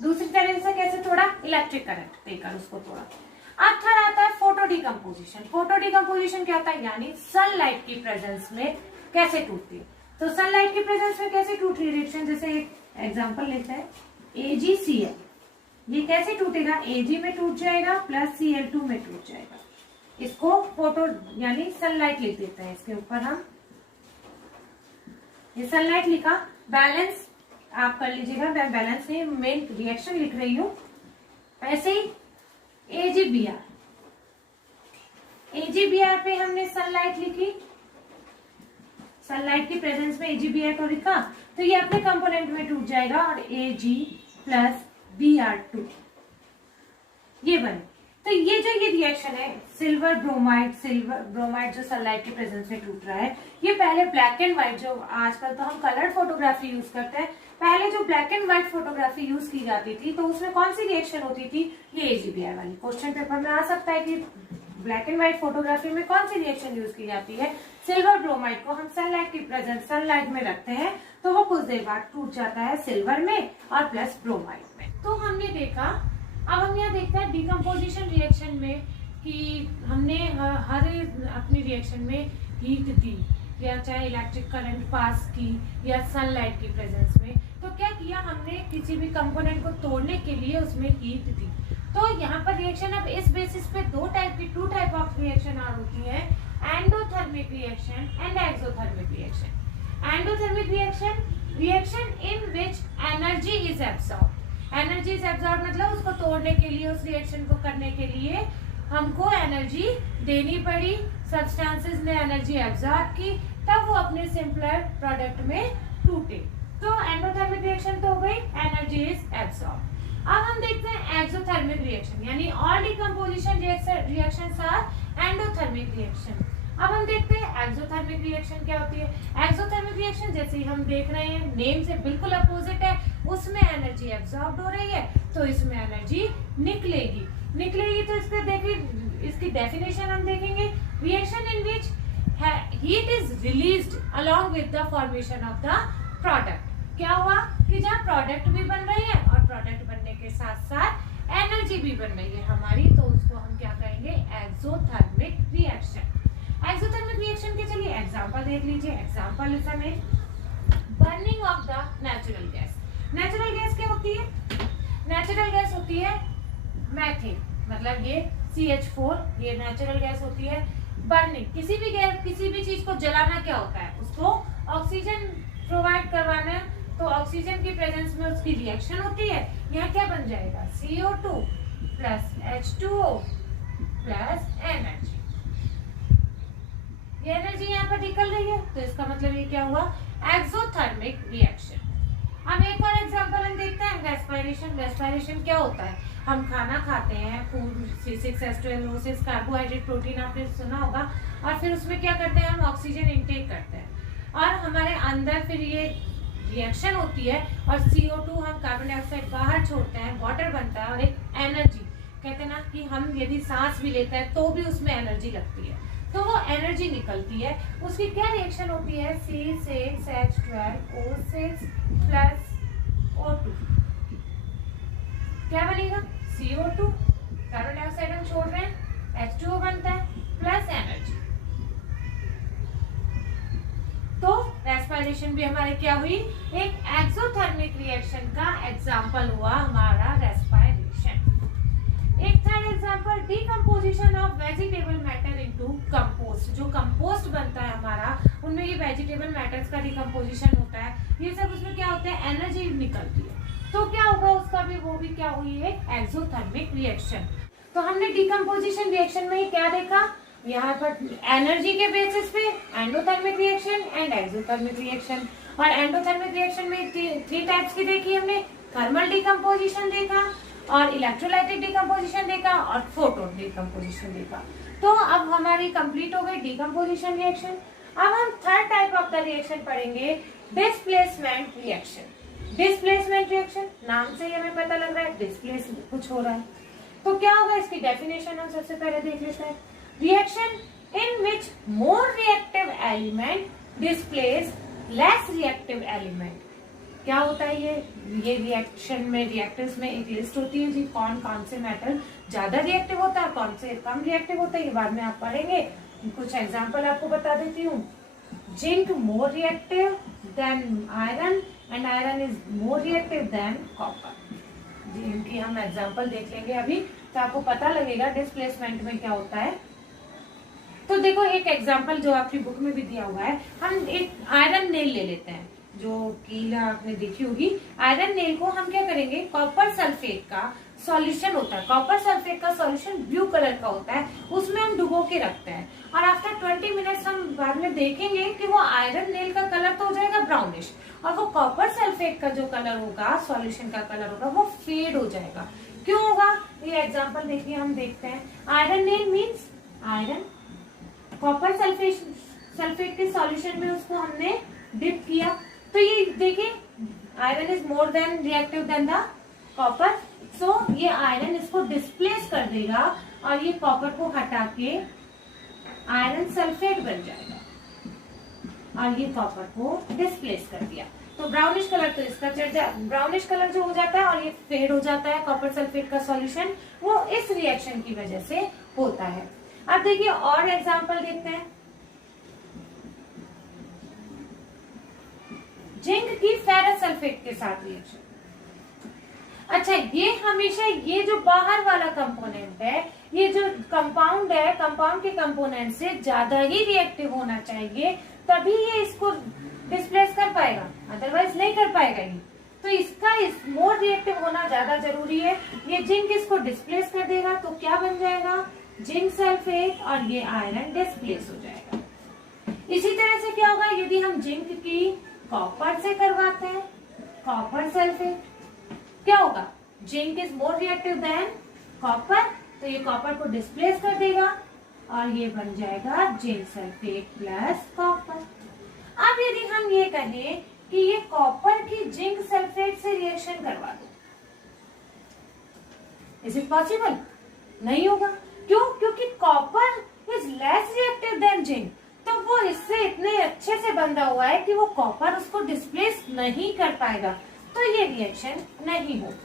दूसरी तरह से कैसे तोड़ा? इलेक्ट्रिक करंट देकर उसको तोड़ा। अब थर्ड आता है फोटो डिकम्पोजिशन। फोटो डिकम्पोजिशन क्या होता है, यानी सनलाइट की प्रेजेंस में कैसे टूटती है। तो सनलाइट की प्रेजेंस में कैसे टूट रही रिएक्शन, जैसे एक एग्जाम्पल लेते हैं AgCl, ये कैसे टूटेगा? Ag में टूट जाएगा प्लस Cl2 में टूट जाएगा। इसको फोटो यानी सनलाइट लिख देते हैं, इसके ऊपर हम ये सनलाइट लिखा। बैलेंस आप कर लीजिएगा, मैं बैलेंस नहीं मेन रिएक्शन लिख रही हूं। ऐसे ही AgBr पे हमने सनलाइट लिखी, सनलाइट की प्रेजेंस में AgBr को लिखा तो ये अपने कंपोनेंट में टूट जाएगा और Ag प्लस Br2 ये बने। तो ये जो ये रिएक्शन है सिल्वर ब्रोमाइड जो सनलाइट के प्रेजेंस में टूट रहा है, ये पहले ब्लैक एंड व्हाइट, जो आजकल तो हम कलर्ड फोटोग्राफी यूज करते हैं, पहले जो black and white photography use की जाती थी तो उसमें कौन सी रिएक्शन होती थी? ये AgBr वाली। क्वेश्चन पेपर में आ सकता है कि ब्लैक एंड व्हाइट फोटोग्राफी में कौन सी रिएक्शन यूज की जाती है? सिल्वर ब्रोमाइड को हम सनलाइट की प्रेजेंस सनलाइट में रखते हैं तो वो कुछ देर बाद टूट जाता है सिल्वर में और प्लस ब्रोमाइड में। तो हमने देखा, अब हम यहाँ देखते हैं डिकम्पोजिशन रिएक्शन में कि हमने हर अपनी रिएक्शन में हीट दी, या चाहे इलेक्ट्रिक करंट पास की या सनलाइट की प्रेजेंस में, तो क्या किया हमने, किसी भी कंपोनेंट को तोड़ने के लिए उसमें हीट दी। तो यहाँ पर रिएक्शन अब इस बेसिस पे टू टाइप ऑफ रिएक्शन और होती है, endothermic reaction and exothermic reaction. Endothermic reaction in which energy is absorb. Energy is absorb मतलब उसको तोड़ने के लिए, उस रिएक्शन को करने के लिए हमको एनर्जी देनी पड़ी, सब्सटेंसेस ने एनर्जी एब्सॉर्ब की, तब वो अपने सिंपलर प्रोडक्ट में टूटे। तो एंडोथर्मिक रिएक्शन तो हो गई, एनर्जी इज एब्सॉर्ब। अब हम देखते हैं एक्सोथर्मिक रिएक्शन, यानी all decomposition reactions are endothermic reaction. अब हम देखते हैं एक्सोथर्मिक रिएक्शन क्या होती है। एक्सोथर्मिक रिएक्शन जैसे हम देख रहे हैं, नेम से बिल्कुल अपोजिट है, उसमें एनर्जी एब्सॉर्ब हो रही है, तो इसमें एनर्जी निकलेगी। तो इसके देखिए, इसकी डेफिनेशन हम देखेंगे, reaction in which heat is released along with the formation of the product. क्या हुआ कि जहाँ प्रोडक्ट भी बन रही है और प्रोडक्ट बनने के साथ साथ एनर्जी भी बन रही है हमारी, तो उसको हम क्या कहेंगे, एक्सोथर्मिक रिएक्शन। एक्सोथर्मिक रिएक्शन के चलिए एग्जांपल देख लीजिए। एग्जांपल इस समय burning of the natural gas. Natural gas क्या होती है? नेचुरल गैस होती है मैथेन, मतलब ये CH4, ये नेचुरल गैस होती है। बर्निंग, किसी भी गैस, किसी भी चीज को जलाना क्या होता है, उसको ऑक्सीजन प्रोवाइड करवाना है, तो ऑक्सीजन की प्रेजेंस में उसकी रिएक्शन होती है। यहाँ क्या बन जाएगा, CO2 plus H2O plus energy. ये एनर्जी यहाँ पर निकल रही है, तो इसका मतलब ये क्या हुआ, एक्सोथर्मिक रिएक्शन। अब एक और एग्जांपल हम देखते हैं, रेस्पिरेशन। रेस्पिरेशन क्या होता है, हम खाना खाते हैं, फूड C6H12O6 कार्बोहाइड्रेट प्रोटीन आपने सुना होगा, और फिर उसमें क्या करते हैं, हम ऑक्सीजन इंटेक करते हैं और हमारे अंदर फिर ये रिएक्शन होती है और CO2 हम कार्बन डाइऑक्साइड बाहर छोड़ते हैं, वाटर बनता है और एक एनर्जी, कहते हैं ना कि हम यदि सांस भी लेते हैं तो भी उसमें एनर्जी लगती है, तो वो एनर्जी निकलती है। उसकी क्या रिएक्शन होती है, C6H12O6 प्लस O2, क्या बनेगा, CO2, कार्बन डाइऑक्साइड हम छोड़ रहे हैं, H2O बनता है प्लस एनर्जी। तो रेस्पिरेशन भी हमारे क्या हुई, एक एक्सोथर्मिक रिएक्शन का एग्जांपल हुआ हमारा रेस्पिरेशन। एक third example, decomposition of vegetable matter into compost. जो कंपोस्ट बनता है हमारा, उनमें ये वेजिटेबल मैटर्स का डीकंपोजिशन होता है, ये सब उसमें क्या होता है, एनर्जी निकलती है, तो क्या होगा उसका भी, वो भी क्या हुई, एक एक्सोथर्मिक रिएक्शन। तो हमने डीकंपोजिशन रिएक्शन में ही क्या देखा, यहाँ पर एनर्जी के बेसिस पे endothermic reaction and exothermic reaction. और एंडोथर्मिक रिएक्शन में थ्री टाइप्स की देखी हमने, थर्मल डीकंपोजिशन देखा और इलेक्ट्रोलाइटिक डीकंपोजिशन देखा और फोटोन डीकंपोजिशन देखा। तो अब हमारी कंप्लीट हो गई डीकंपोजिशन रिएक्शन। अब हम third type of the reaction पढ़ेंगे, डिस्प्लेसमेंट रिएक्शन। डिस्प्लेसमेंट रिएक्शन, नाम से ही हमें पता लग रहा है डिस्प्लेस कुछ हो रहा है, तो क्या होगा, इसकी डेफिनेशन हम सबसे पहले देख लेते हैं। Reaction in which more reactive element displace less reactive element। क्या होता है ये रिएक्शन में, रिएक्टिव्स में एक लिस्ट होती है जी, कौन कौन से मेटल ज्यादा रिएक्टिव होता है, कौन से कम रिएक्टिव होता है, ये बाद में आप पढ़ेंगे। कुछ एग्जांपल आपको बता देती हूँ। Zinc more reactive than iron and iron is more reactive than copper. इनकी हम एग्जांपल देख लेंगे अभी, तो आपको पता लगेगा डिस्प्लेसमेंट में क्या होता है। तो देखो एक एग्जांपल जो आपकी बुक में भी दिया हुआ है, हम एक आयरन नेल ले लेते हैं, जो कील आपने देखी होगी। आयरन नेल को हम क्या करेंगे, कॉपर सल्फेट का सॉल्यूशन होता है, कॉपर सल्फेट का सॉल्यूशन ब्लू कलर का होता है, उसमें हम डुबो के रखते हैं और आफ्टर 20 मिनट्स हम बाद में देखेंगे कि वो आयरन नेल का कलर तो हो जाएगा ब्राउनिश, और वो कॉपर सल्फेट का जो कलर होगा, सॉल्यूशन का कलर होगा, वो फेड हो जाएगा। क्यों होगा, ये एग्जाम्पल देखिए, हम देखते हैं। Iron nail means iron, copper sulphate के सॉल्यूशन में उसको हमने डिप किया, तो ये देखिए iron is more than reactive than the copper, so ये आयरन इसको डिस्प्लेस कर देगा और ये कॉपर को हटा के आयरन सल्फेट बन जाएगा और ये कॉपर को डिस्प्लेस कर दिया, तो ब्राउनिश कलर तो इसका चढ़ जाए, ब्राउनिश कलर जो हो जाता है और ये फेड हो जाता है, कॉपर सल्फेट का सॉल्यूशन, वो इस रिएक्शन की वजह से होता है। अब देखिए और एग्जांपल देखते हैं। जिंक की फेरस सल्फेट के साथ रिएक्शन। अच्छा, ये हमेशा ये जो बाहर वाला कंपोनेंट है, ये जो कंपाउंड है, कंपाउंड के कंपोनेंट से ज्यादा ही रिएक्टिव होना चाहिए, तभी ये इसको डिस्प्लेस कर पाएगा, अदरवाइज नहीं कर पाएगा ये। तो इसका इस मोर रिएक्टिव होना ज्यादा जरूरी है। ये जिंक इसको डिस्प्लेस कर देगा तो क्या बन जाएगा, जिंक सल्फेट, और ये आयरन डिस्प्लेस हो जाएगा। इसी तरह से क्या होगा यदि हम जिंक की कॉपर से करवाते हैं, कॉपर सल्फेट, क्या होगा, zinc is more reactive than copper, तो ये कॉपर को डिस्प्लेस कर देगा और ये बन जाएगा जिंक सल्फेट प्लस कॉपर। अब यदि हम ये कहें कि ये कॉपर की जिंक सल्फेट से रिएक्शन करवा दो, इज इट पॉसिबल? नहीं होगा। क्यों? क्योंकि copper is less reactive than zinc, तो वो इससे इतने अच्छे से बंधा हुआ है कि वो कॉपर उसको डिस्प्लेस नहीं कर पाएगा, तो ये रिएक्शन नहीं होगा।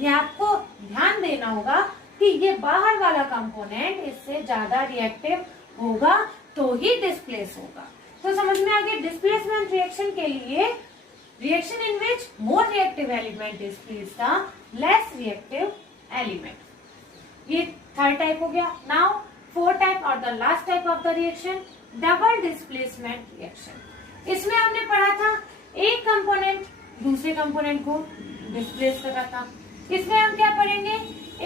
ये आपको ध्यान देना होगा कि ये बाहर वाला कंपोनेंट इससे ज्यादा रिएक्टिव होगा तो ही डिस्प्लेस होगा। तो समझ में आ गया, डिस्प्लेसमेंट रिएक्शन के लिए reaction in which more reactive element displace the less reactive element. ये थर्ड टाइप हो गया। नाउ फोर्थ टाइप और the last type of the reaction, double displacement reaction. इसमें हमने पढ़ा था एक कंपोनेंट दूसरे कंपोनेंट को डिस्प्लेस कर रहा था। इसमें हम क्या पढ़ेंगे,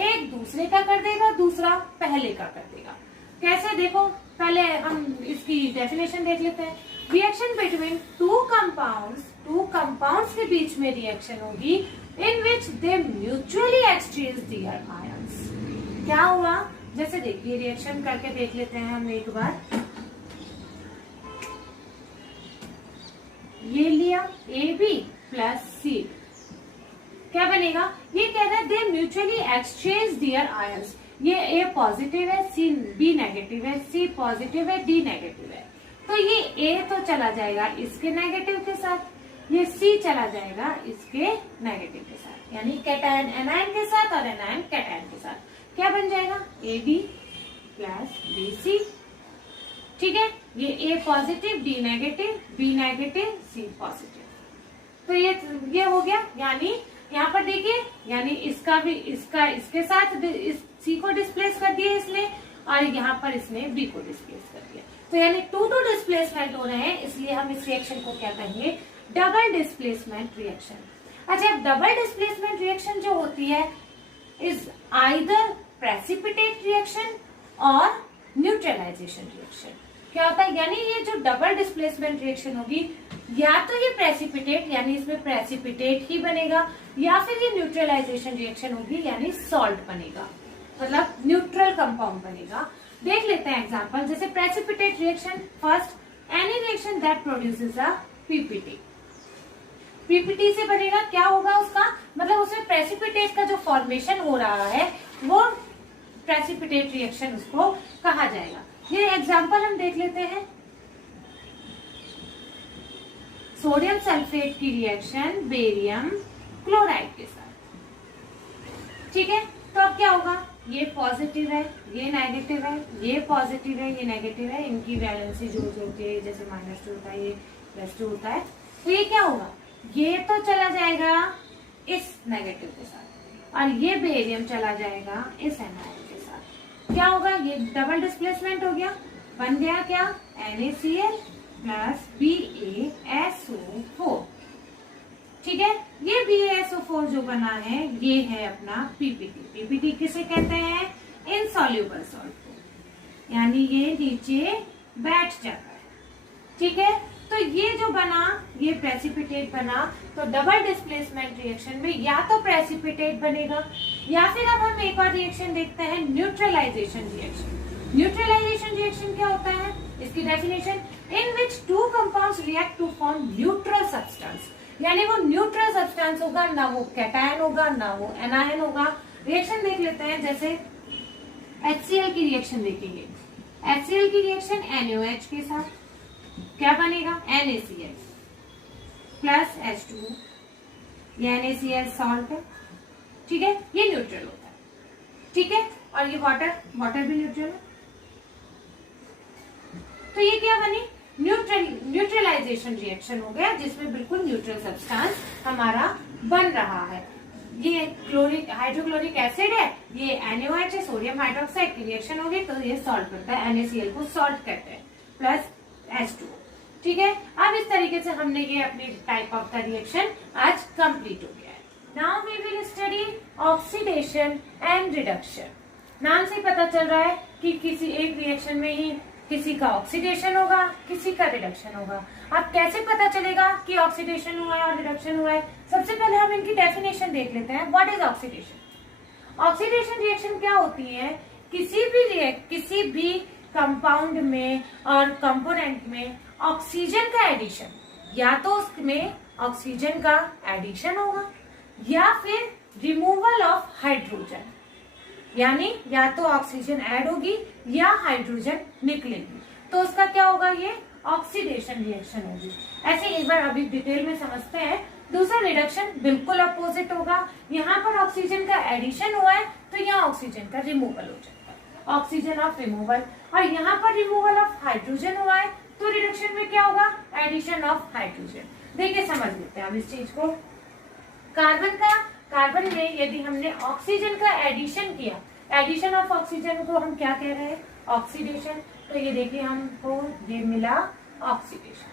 एक दूसरे का कर देगा, दूसरा पहले का कर देगा। कैसे, देखो पहले हम इसकी डेफिनेशन देख लेते हैं। रिएक्शन बिटवीन टू कंपाउंड्स के बीच में रिएक्शन होगी इन विच दे म्यूचुअली एक्सचेंज देयर आयंस। क्या हुआ, जैसे देखिए रिएक्शन करके देख लेते हैं हम एक बार। ये लिया AB प्लस C, क्या बनेगा, ये कह रहा है दे म्यूचुअली एक्सचेंज देयर आयंस। ये A पॉजिटिव है, B नेगेटिव है, C पॉजिटिव है, D नेगेटिव है, तो ये A तो चला जाएगा इसके नेगेटिव के साथ, ये C चला जाएगा इसके नेगेटिव के साथ, यानी कैटायन एनायन के साथ और एनायन कैटायन के साथ। क्या बन जाएगा, AB प्लस BC। ठीक है, ये A positive, D negative, B negative, C positive, तो ये हो गया। यानी यहाँ पर देखिए, यानी इसका भी इसके साथ इस C को डिस्प्लेस कर दिया इसने, और यहाँ पर इसने B को डिस्प्लेस कर दिया, तो यानी टू डिस्प्लेसमेंट हो रहे हैं, इसलिए हम इस रिएक्शन को क्या कहेंगे, डबल डिस्प्लेसमेंट रिएक्शन। अच्छा, डबल डिस्प्लेसमेंट रिएक्शन जो होती है इज आइदर प्रेसिपिटेट रिएक्शन और न्यूट्रलाइजेशन रिएक्शन। क्या होता है, यानी ये जो डबल डिस्प्लेसमेंट रिएक्शन होगी, या तो ये प्रेसिपिटेट यानी इसमें प्रेसिपिटेट ही बनेगा, या फिर ये न्यूट्रलाइजेशन रिएक्शन होगी यानी सॉल्ट बनेगा, मतलब न्यूट्रल कंपाउंड बनेगा। देख लेते हैं एग्जांपल, जैसे precipitate reaction, first any reaction that produces a PPT. PPT से बनेगा, क्या होगा उसका मतलब, उसमें प्रेसिपिटेट का जो फॉर्मेशन हो रहा है वो प्रेसिपिटेट रिएक्शन उसको कहा जाएगा। ये एग्जांपल हम देख लेते हैं, सोडियम सल्फेट की रिएक्शन बेरियम क्लोराइड के साथ। ठीक है, तो अब क्या होगा, ये पॉजिटिव है, ये नेगेटिव है, ये पॉजिटिव है, ये नेगेटिव है, इनकी वैलेंसी जो होती है, जैसे -2 होता है, ये +2 होता है, तो ये क्या होगा, ये तो चला जाएगा इस नेगेटिव के साथ, और ये बेरियम चला जाएगा इस एनायन के साथ। क्या होगा, ये डबल डिस्प्लेसमेंट हो गया, बन गया क्या, NaCl प्लस BaSO4। ठीक है, ये BaSO4 जो बना है ये है अपना पीपीटी। पीपीटी किसे कहते हैं, इनसॉल्युबल सॉल्ट को, यानी ये नीचे बैठ जाता है। ठीक है, तो ये जो बना ये प्रेसिपिटेट बना, तो डबल डिस्प्लेसमेंट रिएक्शन में या तो प्रेसिपिटेट बनेगा, या फिर अब हम एक और रिएक्शन देखते हैं, न्यूट्रलाइजेशन रिएक्शन। न्यूट्रलाइजेशन रिएक्शन क्या होता है, इसकी definition, in which two compounds react to form neutral substance, यानी वो न्यूट्रल सब्सटेंस होगा, ना वो कैटायन होगा ना वो एनायन होगा। रिएक्शन देख लेते हैं, जैसे HCl की रिएक्शन देखेंगे, HCl की रिएक्शन NaOH के साथ क्या बनेगा, NaCl प्लस H2, ये NaCl सॉल्ट है। ठीक है, ये न्यूट्रल होता है। ठीक है, और ये वाटर भी न्यूट्रल है। तो ये क्या बनी, न्यूट्रलाइजेशन रिएक्शन हो गया, जिसमें बिल्कुल न्यूट्रल सब्सटेंस हमारा बन रहा है। ये हाइड्रोक्लोरिक एसिड है, ये NaOH है, सोडियम हाइड्रोक्साइड की रिएक्शन होगी तो ये सॉल्ट करता है, NaCl को सॉल्ट करते हैं प्लस H2। ठीक है, अब इस तरीके से हमने ये अपनी टाइप ऑफ द रिएक्शन आज कंप्लीट हो गया है। Now we will study oxidation and reduction. नाम से पता चल रहा है कि किसी एक रिएक्शन में ही किसी का ऑक्सीडेशन होगा, किसी का रिडक्शन होगा। अब कैसे पता चलेगा कि ऑक्सीडेशन हुआ है और रिडक्शन हुआ है? सबसे पहले हम इनकी डेफिनेशन देख लेते हैं। What is oxidation? Oxidation reaction क्या होती है? किसी भी कंपाउंड में और कंपोनेंट में ऑक्सीजन का एडिशन, या तो उसमें ऑक्सीजन का एडिशन होगा या फिर रिमूवल ऑफ हाइड्रोजन, यानी या तो ऑक्सीजन ऐड होगी या हाइड्रोजन निकलेगी, तो उसका क्या होगा? ये ऑक्सीडेशन रिएक्शन होगी। ऐसे एक बार अभी डिटेल में समझते हैं। दूसरा रिडक्शन बिल्कुल अपोजिट होगा। यहाँ पर ऑक्सीजन का एडिशन हुआ है तो यहाँ ऑक्सीजन का रिमूवल हो जाएगा, ऑक्सीजन ऑफ रिमूवल। और यहाँ पर रिमूवल ऑफ हाइड्रोजन हुआ है तो रिडक्शन में क्या होगा? Addition of hydrogen. देखिए समझ लेते हैं अब इस चीज को। कार्बन में यदि हमने ऑक्सीजन का एडिशन किया, एडिशन ऑफ ऑक्सीजन को हम क्या कह रहे हैं? ऑक्सीडेशन। तो ये देखिए हमको ये मिला ऑक्सीडेशन।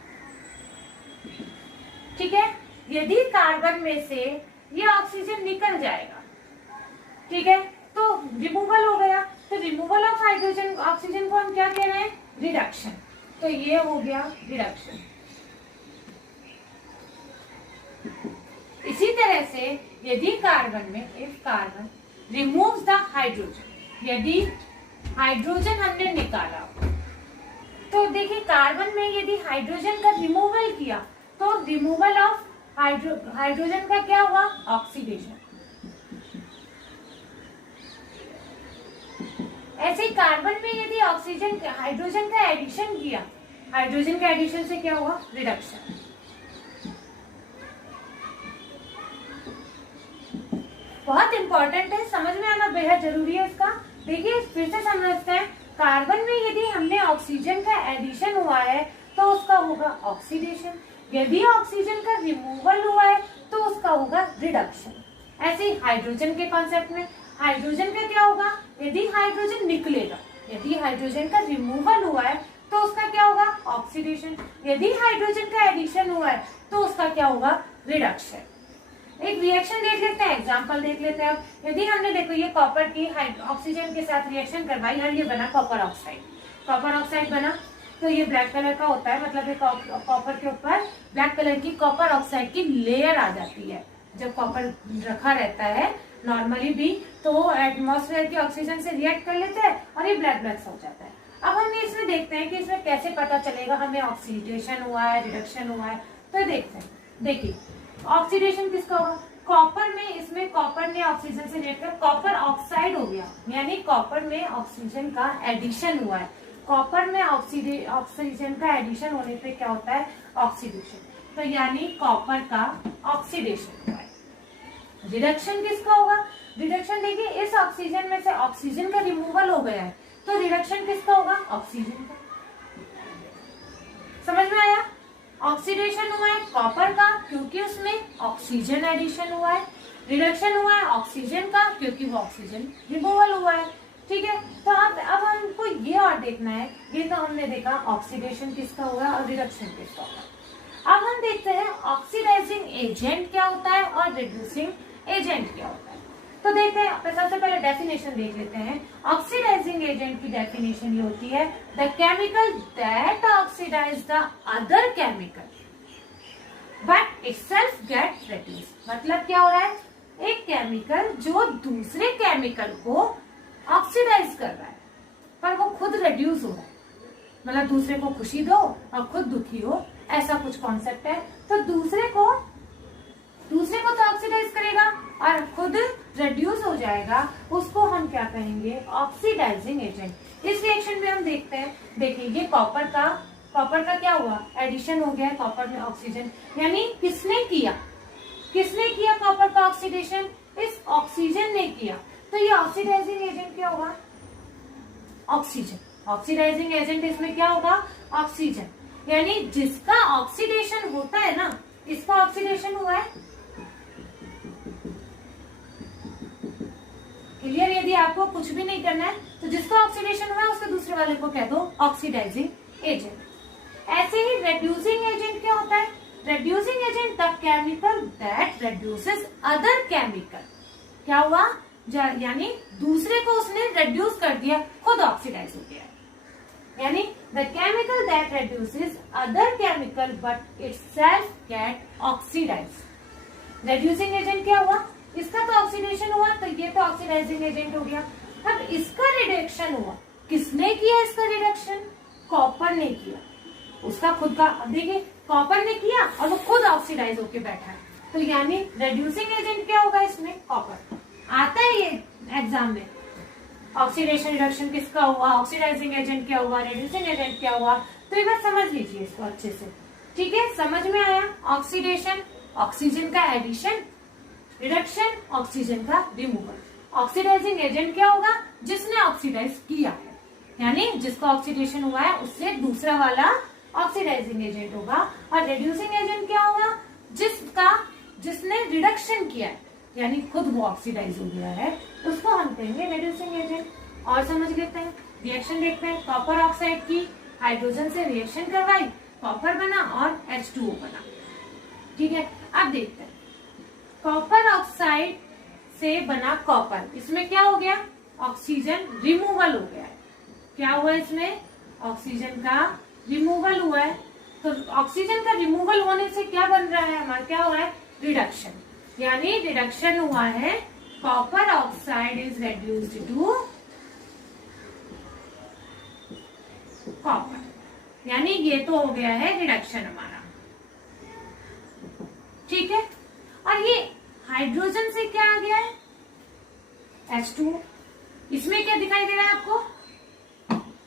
ठीक है, यदि कार्बन में से ये ऑक्सीजन निकल जाएगा, ठीक है, तो रिमूवल हो गया। तो रिमूवल ऑफ हाइड्रोजन ऑक्सीजन को हम क्या कह रहे हैं? रिडक्शन। तो ये हो गया रिडक्शन। इसी तरह से यदि कार्बन में, if carbon removes the hydrogen, यदि हाइड्रोजन हमने निकाला, तो देखिए कार्बन में यदि हाइड्रोजन का रिमूवल किया तो रिमूवल ऑफ हाइड्रोजन का क्या हुआ? ऑक्सीडेशन। ऐसे कार्बन में यदि हाइड्रोजन का एडिशन किया, हाइड्रोजन के एडिशन से क्या हुआ? रिडक्शन। बहुत इंपॉर्टेंट है, समझ में आना बेहद जरूरी है इसका। देखिए फिर से समझते हैं। कार्बन में यदि हमने ऑक्सीजन का एडिशन हुआ है तो उसका होगा ऑक्सीडेशन। यदि ऑक्सीजन का रिमूवल हुआ है तो उसका होगा रिडक्शन। ऐसे ही हाइड्रोजन के कॉन्सेप्ट में, हाइड्रोजन का क्या होगा? यदि हाइड्रोजन निकलेगा, यदि हाइड्रोजन का रिमूवल हुआ है तो उसका क्या होगा? ऑक्सीडेशन। यदि हाइड्रोजन का एडिशन हुआ है तो उसका क्या होगा? रिडक्शन। एक रिएक्शन देख लेते हैं, एग्जांपल देख लेते हैं। अब यदि हमने देखो ये कॉपर की ऑक्सीजन के साथ रिएक्शन करवाई और ये बना कॉपर ऑक्साइड, कॉपर ऑक्साइड बना तो ये ब्लैक कलर का होता है, मतलब ये कॉपर के ऊपर ब्लैक कलर की कॉपर ऑक्साइड की लेयर आ जाती है। जब कॉपर रखा रहता है नॉर्मली भी तो एटमॉस्फेयर की ऑक्सीजन से रिएक्ट कर लेते हैं और ये ब्लैक ब्लैक हो जाता है। अब हम इसमें देखते हैं कि इसमें कैसे पता चलेगा हमें ऑक्सीडेशन हुआ है, रिडक्शन हुआ है। तो देखते हैं, देखिए ऑक्सीडेशन किसका होगा? कॉपर में, इसमें कॉपर ने ऑक्सीजन से रिएक्ट कर कॉपर ऑक्साइड हो गया, यानी कॉपर में ऑक्सीजन का एडिशन हुआ है। कॉपर में ऑक्सीजन का एडिशन होने पे क्या होता है? ऑक्सीडेशन। तो यानी कॉपर का ऑक्सीडेशन हुआ है। रिडक्शन किसका होगा? रिडक्शन देखिए इस ऑक्सीजन में से ऑक्सीजन का रिमूवल हो गया है तो रिडक्शन किसका होगा? ऑक्सीजन का। समझ में आया? ऑक्सीडेशन हुआ है कॉपर का क्योंकि उसमें ऑक्सीजन एडिशन हुआ है, रिडक्शन हुआ है ऑक्सीजन का क्योंकि वो ऑक्सीजन रिमूवल हुआ है। ठीक है, तो अब हमको ये और देखना है, ये तो हमने देखा ऑक्सीडेशन किसका हुआ और रिडक्शन किसका हुआ। अब हम देखते हैं ऑक्सीडाइजिंग एजेंट क्या होता है और रिड्यूसिंग एजेंट क्या होता है। तो देखते हैं, सबसे पहले डेफिनेशन देख लेते हैं। ऑक्सीडाइजिंग एजेंट की डेफिनेशन ये होती है the chemical that oxidize the other chemical but itself get reduce. मतलब क्या हो रहा है? एक केमिकल जो दूसरे केमिकल को ऑक्सीडाइज कर रहा है पर वो खुद रिड्यूस हो रहा है, मतलब दूसरे को खुशी दो और खुद दुखी हो, ऐसा कुछ कॉन्सेप्ट है। तो दूसरे को तो ऑक्सीडाइज करेगा और खुद रिड्यूस हो जाएगा, उसको हम क्या कहेंगे? Oxidising agent. इस रिएक्शन में हम देखते हैं, देखिए ये कॉपर का क्या हुआ? एडिशन हो गया है कॉपर में ऑक्सीजन, यानी किसने किया कॉपर का ऑक्सीडेशन? इस ऑक्सीजन ने किया। तो ये ऑक्सीडाइजिंग एजेंट क्या होगा? ऑक्सीजन। ऑक्सीडाइजिंग एजेंट इसमें क्या होगा? ऑक्सीजन। यानी जिसका ऑक्सीडेशन होता है ना, इसका ऑक्सीडेशन हुआ है। क्लियर? यदि आपको कुछ भी नहीं करना है तो जिसका ऑक्सीडेशन हुआ है उसके दूसरे वाले को कह दो ऑक्सीडाइजिंग एजेंट। ऐसे ही रेड्यूसिंग एजेंट क्या होता है? Reducing agent the chemical that reduces other chemical. क्या हुआ? यानी दूसरे को उसने रेड्यूस कर दिया, खुद ऑक्सीडाइज हो गया। यानी the chemical that reduces other chemical but itself get oxidise. Reducing agent क्या हुआ? इसका तो ऑक्सीडेशन हुआ, तो ये तो ऑक्सीडाइजिंग एजेंट हो गया। अब इसका रिडक्शन हुआ, किसने किया इसका रिडक्शन? कॉपर ने किया। उसका खुद का, देखिए कॉपर ने किया और वो खुद ऑक्सीडाइज होके बैठा है, तो यानी रेड्यूसिंग एजेंट क्या होगा इसमें? कॉपर। आता है ये एग्जाम में, ऑक्सीडेशन रिडक्शन किसका हुआ, ऑक्सीडाइजिंग एजेंट क्या हुआ, रेड्यूसिंग एजेंट क्या हुआ। तो ये बात समझ लीजिए इसको अच्छे से, ठीक है? समझ में आया? ऑक्सीडेशन ऑक्सीजन का एडिशन, रिडक्शन ऑक्सीजन का रिमूवल। ऑक्सीडाइजिंग एजेंट क्या होगा? जिसने ऑक्सीडाइज किया है, यानी जिसका ऑक्सीडेशन हुआ है उससे दूसरा वाला ऑक्सीडाइजिंग एजेंट होगा। और रेड्यूसिंग एजेंट क्या होगा? जिसने रिडक्शन किया है, यानी खुद वो ऑक्सीडाइज हो गया है, उसको हम कहेंगे रेड्यूसिंग एजेंट। और समझ लेते हैं, रिएक्शन देखते हैं। कॉपर ऑक्साइड की हाइड्रोजन से रिएक्शन करवाई, कॉपर बना और H2O बना, ठीक है? अब देखते हैं, कॉपर ऑक्साइड से बना कॉपर, इसमें क्या हो गया? ऑक्सीजन रिमूवल हो गया है। क्या हुआ इसमें? ऑक्सीजन का रिमूवल हुआ है। तो ऑक्सीजन का रिमूवल होने से क्या बन रहा है हमारा? क्या हुआ है? रिडक्शन। यानी रिडक्शन हुआ है, copper oxide is reduced to copper, यानी ये तो हो गया है रिडक्शन हमारा, ठीक है? और ये हाइड्रोजन से क्या आ गया है? H2O। इसमें क्या दिखाई दे रहा है आपको?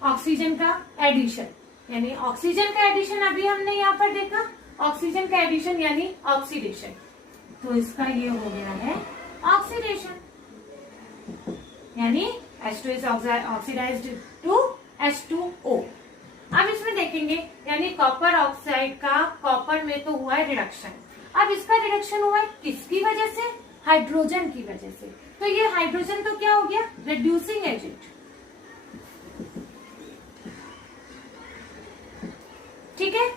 ऑक्सीजन का एडिशन, यानी ऑक्सीजन का एडिशन अभी हमने यहाँ पर देखा, ऑक्सीजन का एडिशन यानी ऑक्सीडेशन, तो इसका ये हो गया है ऑक्सीडेशन, यानी H2 is oxidized to H2O। अब इसमें देखेंगे, यानी कॉपर ऑक्साइड का कॉपर में तो हुआ है रिडक्शन। अब इसका रिडक्शन हुआ है किसकी वजह से? हाइड्रोजन की वजह से। तो ये हाइड्रोजन तो क्या हो गया? रिड्यूसिंग एजेंट, ठीक है?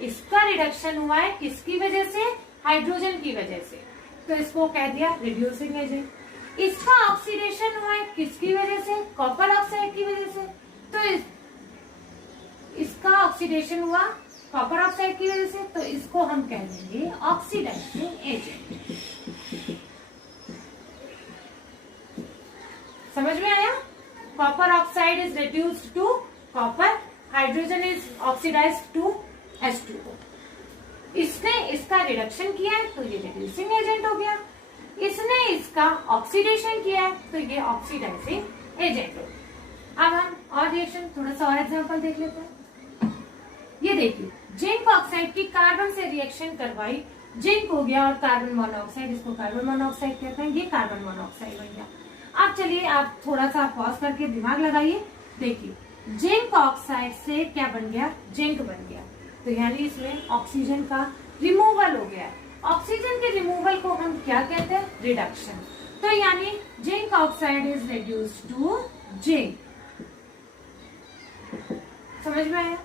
इसका रिडक्शन हुआ है किसकी वजह से? हाइड्रोजन की वजह से, तो इसको कह दिया रिड्यूसिंग एजेंट। इसका ऑक्सीडेशन हुआ है किसकी वजह से? कॉपर ऑक्साइड की वजह से, तो इसका ऑक्सीडेशन हुआ कॉपर ऑक्साइड की वजह से, तो इसको हम कह देंगे ऑक्सीडाइजिंग एजेंट। समझ में आया? Copper oxide is reduced to copper, hydrogen is oxidized to H2O। इसने इसका रिडक्शन किया है तो ये रिड्यूसिंग एजेंट हो गया, इसने इसका ऑक्सीडेशन किया है तो ये ऑक्सीडाइजिंग एजेंट हो गया। अब हम और रिएक्शन, थोड़ा सा और एग्जांपल देख लेते हैं। ये देखिए, जिंक ऑक्साइड की कार्बन से रिएक्शन करवाई, जिंक हो गया और कार्बन मोनोऑक्साइड, इसको कार्बन मोनोऑक्साइड कहते हैं, ये कार्बन मोनोऑक्साइड बन गया। अब चलिए आप थोड़ा सा पॉज करके दिमाग लगाइए, देखिए जिंक ऑक्साइड से क्या बन गया? जिंक बन गया, तो यानी इसमें ऑक्सीजन का रिमूवल हो गया। ऑक्सीजन के रिमूवल को हम क्या कहते हैं? रिडक्शन। तो यानी zinc oxide is reduced to zinc. समझ में आया?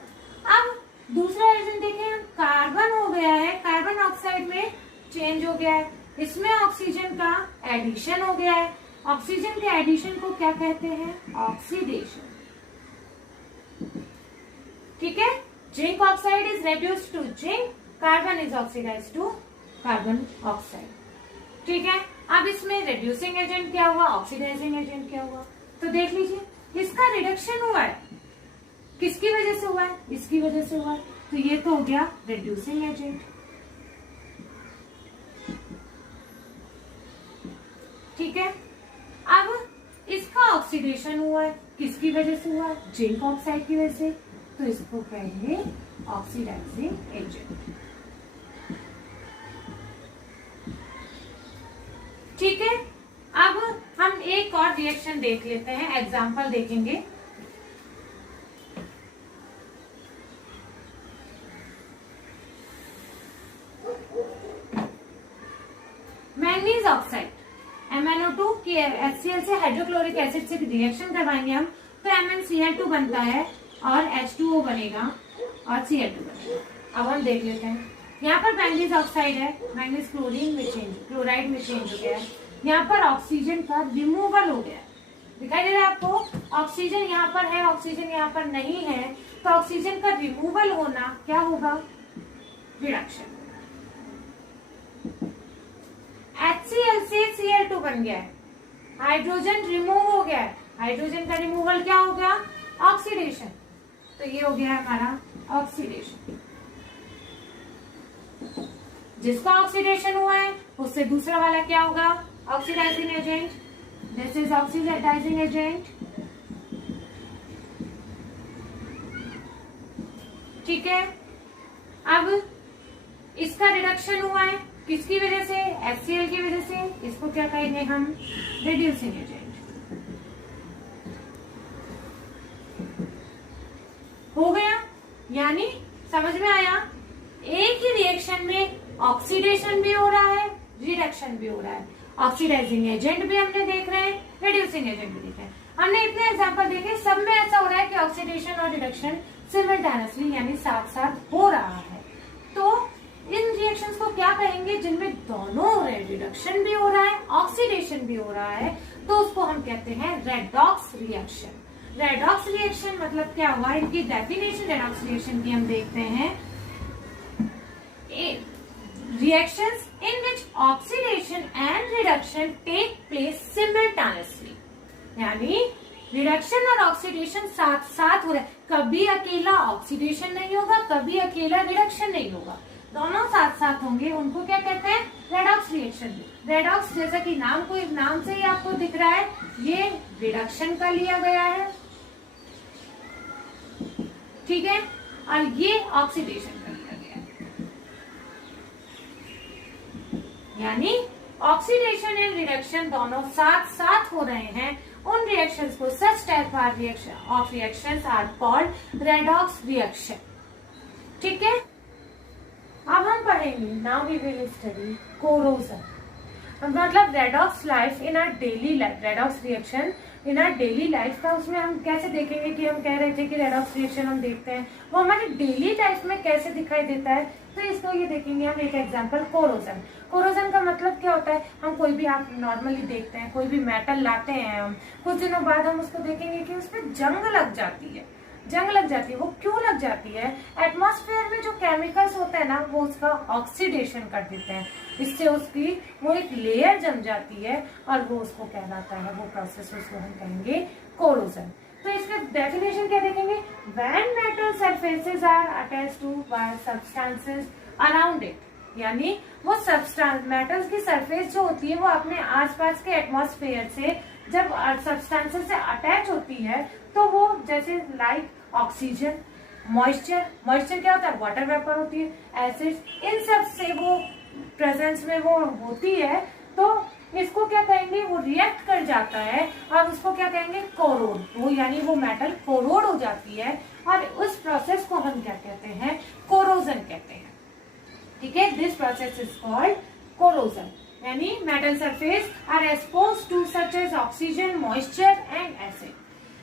अब दूसरा एजेंट देखें, कार्बन हो गया है, कार्बन ऑक्साइड में चेंज हो गया है, इसमें ऑक्सीजन का एडिशन हो गया है। ऑक्सीजन के एडिशन को क्या कहते हैं? ऑक्सीडेशन, ठीक है? Zinc oxide is reduced to zinc, carbon is oxidized to carbon oxide, ठीक है? अब इसमें रिड्यूसिंग एजेंट क्या हुआ? ऑक्सीडाइजिंग एजेंट क्या हुआ? तो देख लीजिए, इसका रिडक्शन हुआ है, किसकी वजह से हुआ है? इसकी वजह से हुआ है, तो ये तो हो गया रिड्यूसिंग एजेंट, ठीक है? अब इसका ऑक्सीडेशन हुआ है, किसकी वजह से हुआ? जिंक ऑक्साइड की वजह से, तो इसको कहेंगे ऑक्सीडाइजिंग एजेंट, ठीक है? अब हम एक और रिएक्शन देख लेते हैं, एग्जांपल देखेंगे। ऑक्साइड, MnO2 की HCl से हाइड्रोक्लोरिक एसिड से रिएक्शन करवाएंगे हम, तो MnCl2 बनता है और H2O बनेगा और Cl2 बनेगा। अब हम देख लेते हैं, यहाँ पर मैंगनीज ऑक्साइड है, मैंगनीज क्लोरीन में चेंज, क्लोराइड में चेंज हो गया है। यहाँ पर ऑक्सीजन का रिमूवल हो गया है, दिखाई दे रहा है आपको, ऑक्सीजन यहाँ पर है, ऑक्सीजन यहाँ पर नहीं है, तो ऑक्सीजन का रिमूवल होना क्या होगा, रिडक्शन। HCl से Cl2 बन गया है, हाइड्रोजन रिमूव हो गया है, हाइड्रोजन का रिमूवल क्या हो गया, ऑक्सीडेशन, तो ये हो गया हमारा ऑक्सीडेशन। जिसका ऑक्सीडेशन हुआ है उससे दूसरा वाला क्या होगा, oxidizing agent, this is oxidizing agent, ठीक है। अब इसका रिडक्शन हुआ है किसकी वजह से, HCl की वजह से, इसको क्या कहेंगे हम, रिड्यूसिंग एजेंट। हो गया, यानी समझ में आया, एक ही रिएक्शन में ऑक्सीडेशन भी हो रहा है, रिडक्शन भी हो रहा है, ऑक्सीडाइजिंग एजेंट भी हमने देख रहे हैं, रिड्यूसिंग एजेंट भी देख रहे हैं। हमने इतने एग्जांपल देखे, सब में ऐसा हो रहा है कि ऑक्सीडेशन और रिडक्शन सिमल्टेनियसली यानी साथ साथ हो रहा है। तो इन रिएक्शंस को क्या कहेंगे, जिनमें दोनों हो रहे हैं, रिडक्शन भी हो रहा है, ऑक्सीडेशन भी हो रहा है, तो उसको हम कहते हैं रेडॉक्स रिएक्शन। रेडॉक्स रिएक्शन मतलब क्या हुआ, इनकी डेफिनेशन रेडॉक्स रिएक्शन की हम देखते हैं, reactions in which oxidation and reduction take place simultaneously, यानी रिडक्शन और ऑक्सीडेशन साथ साथ हो रहा है, कभी अकेला ऑक्सीडेशन नहीं होगा, कभी अकेला रिडक्शन नहीं होगा, दोनों साथ साथ होंगे, उनको क्या कहते हैं, रेडॉक्स रिएक्शन। रेडॉक्स जैसा कि नाम से ही आपको दिख रहा है, ये रिडक्शन का लिया गया है, ठीक है, और ये ऑक्सीडेशन का लिया गया है, यानी ऑक्सीडेशन एंड रिडक्शन दोनों साथ साथ हो रहे हैं। उन रिएक्शंस को such type of reactions are called redox reaction, ठीक है। अब हम पढ़ेंगे, now we will study corrosion, मतलब redox life in our daily life, redox reaction in our daily life का, उसमें हम कैसे देखेंगे कि हम कह रहे थे कि रेडॉक्स रिएक्शन हम देखते हैं, वो हमारी डेली लाइफ में कैसे दिखाई देता है, तो इसको ये देखेंगे हम। एक एग्जांपल, कोरोजन। कोरोजन का मतलब क्या होता है, हम कोई भी, आप नॉर्मली देखते हैं, कोई भी मेटल लाते हैं हम, कुछ दिनों बाद हम उसको देखेंगे कि उसमें जंग लग जाती है, जंग लग जाती है। वो क्यों लग जाती है, एटमॉस्फेयर में जो केमिकल्स होते हैं ना, वो उसका ऑक्सीडेशन कर देते हैं, इससे उसकी वो एक लेयर जम जाती है और वो उसको कहलाता है, वो प्रोसेस उसको हम कहेंगे कोरोजन। तो इसका डेफिनेशन क्या देखेंगे, when metal surfaces are attached to by substances around it, यानी वो सब्सटेंस, मेटल्स की सरफेस जो होती है वो अपने आसपास के एटमॉस्फेयर से जब सब्सटेंसेस से अटैच होती है, तो वो जैसे लाइक ऑक्सीजन, मॉइस्चर क्या होता है, वाटर वेपर होती है, एसिड, इन सब से वो प्रेजेंस में वो होती है, तो इसको क्या कहेंगे, वो रिएक्ट कर जाता है और उसको क्या कहेंगे, कोरोड, वो यानी वो मेटल कोरोड हो जाती है, और उस प्रोसेस को हम क्या कहते हैं, कोरोजन कहते हैं, ठीक है। This process is called corrosion, यानी metal surface are exposed to such as oxygen, moisture and acid.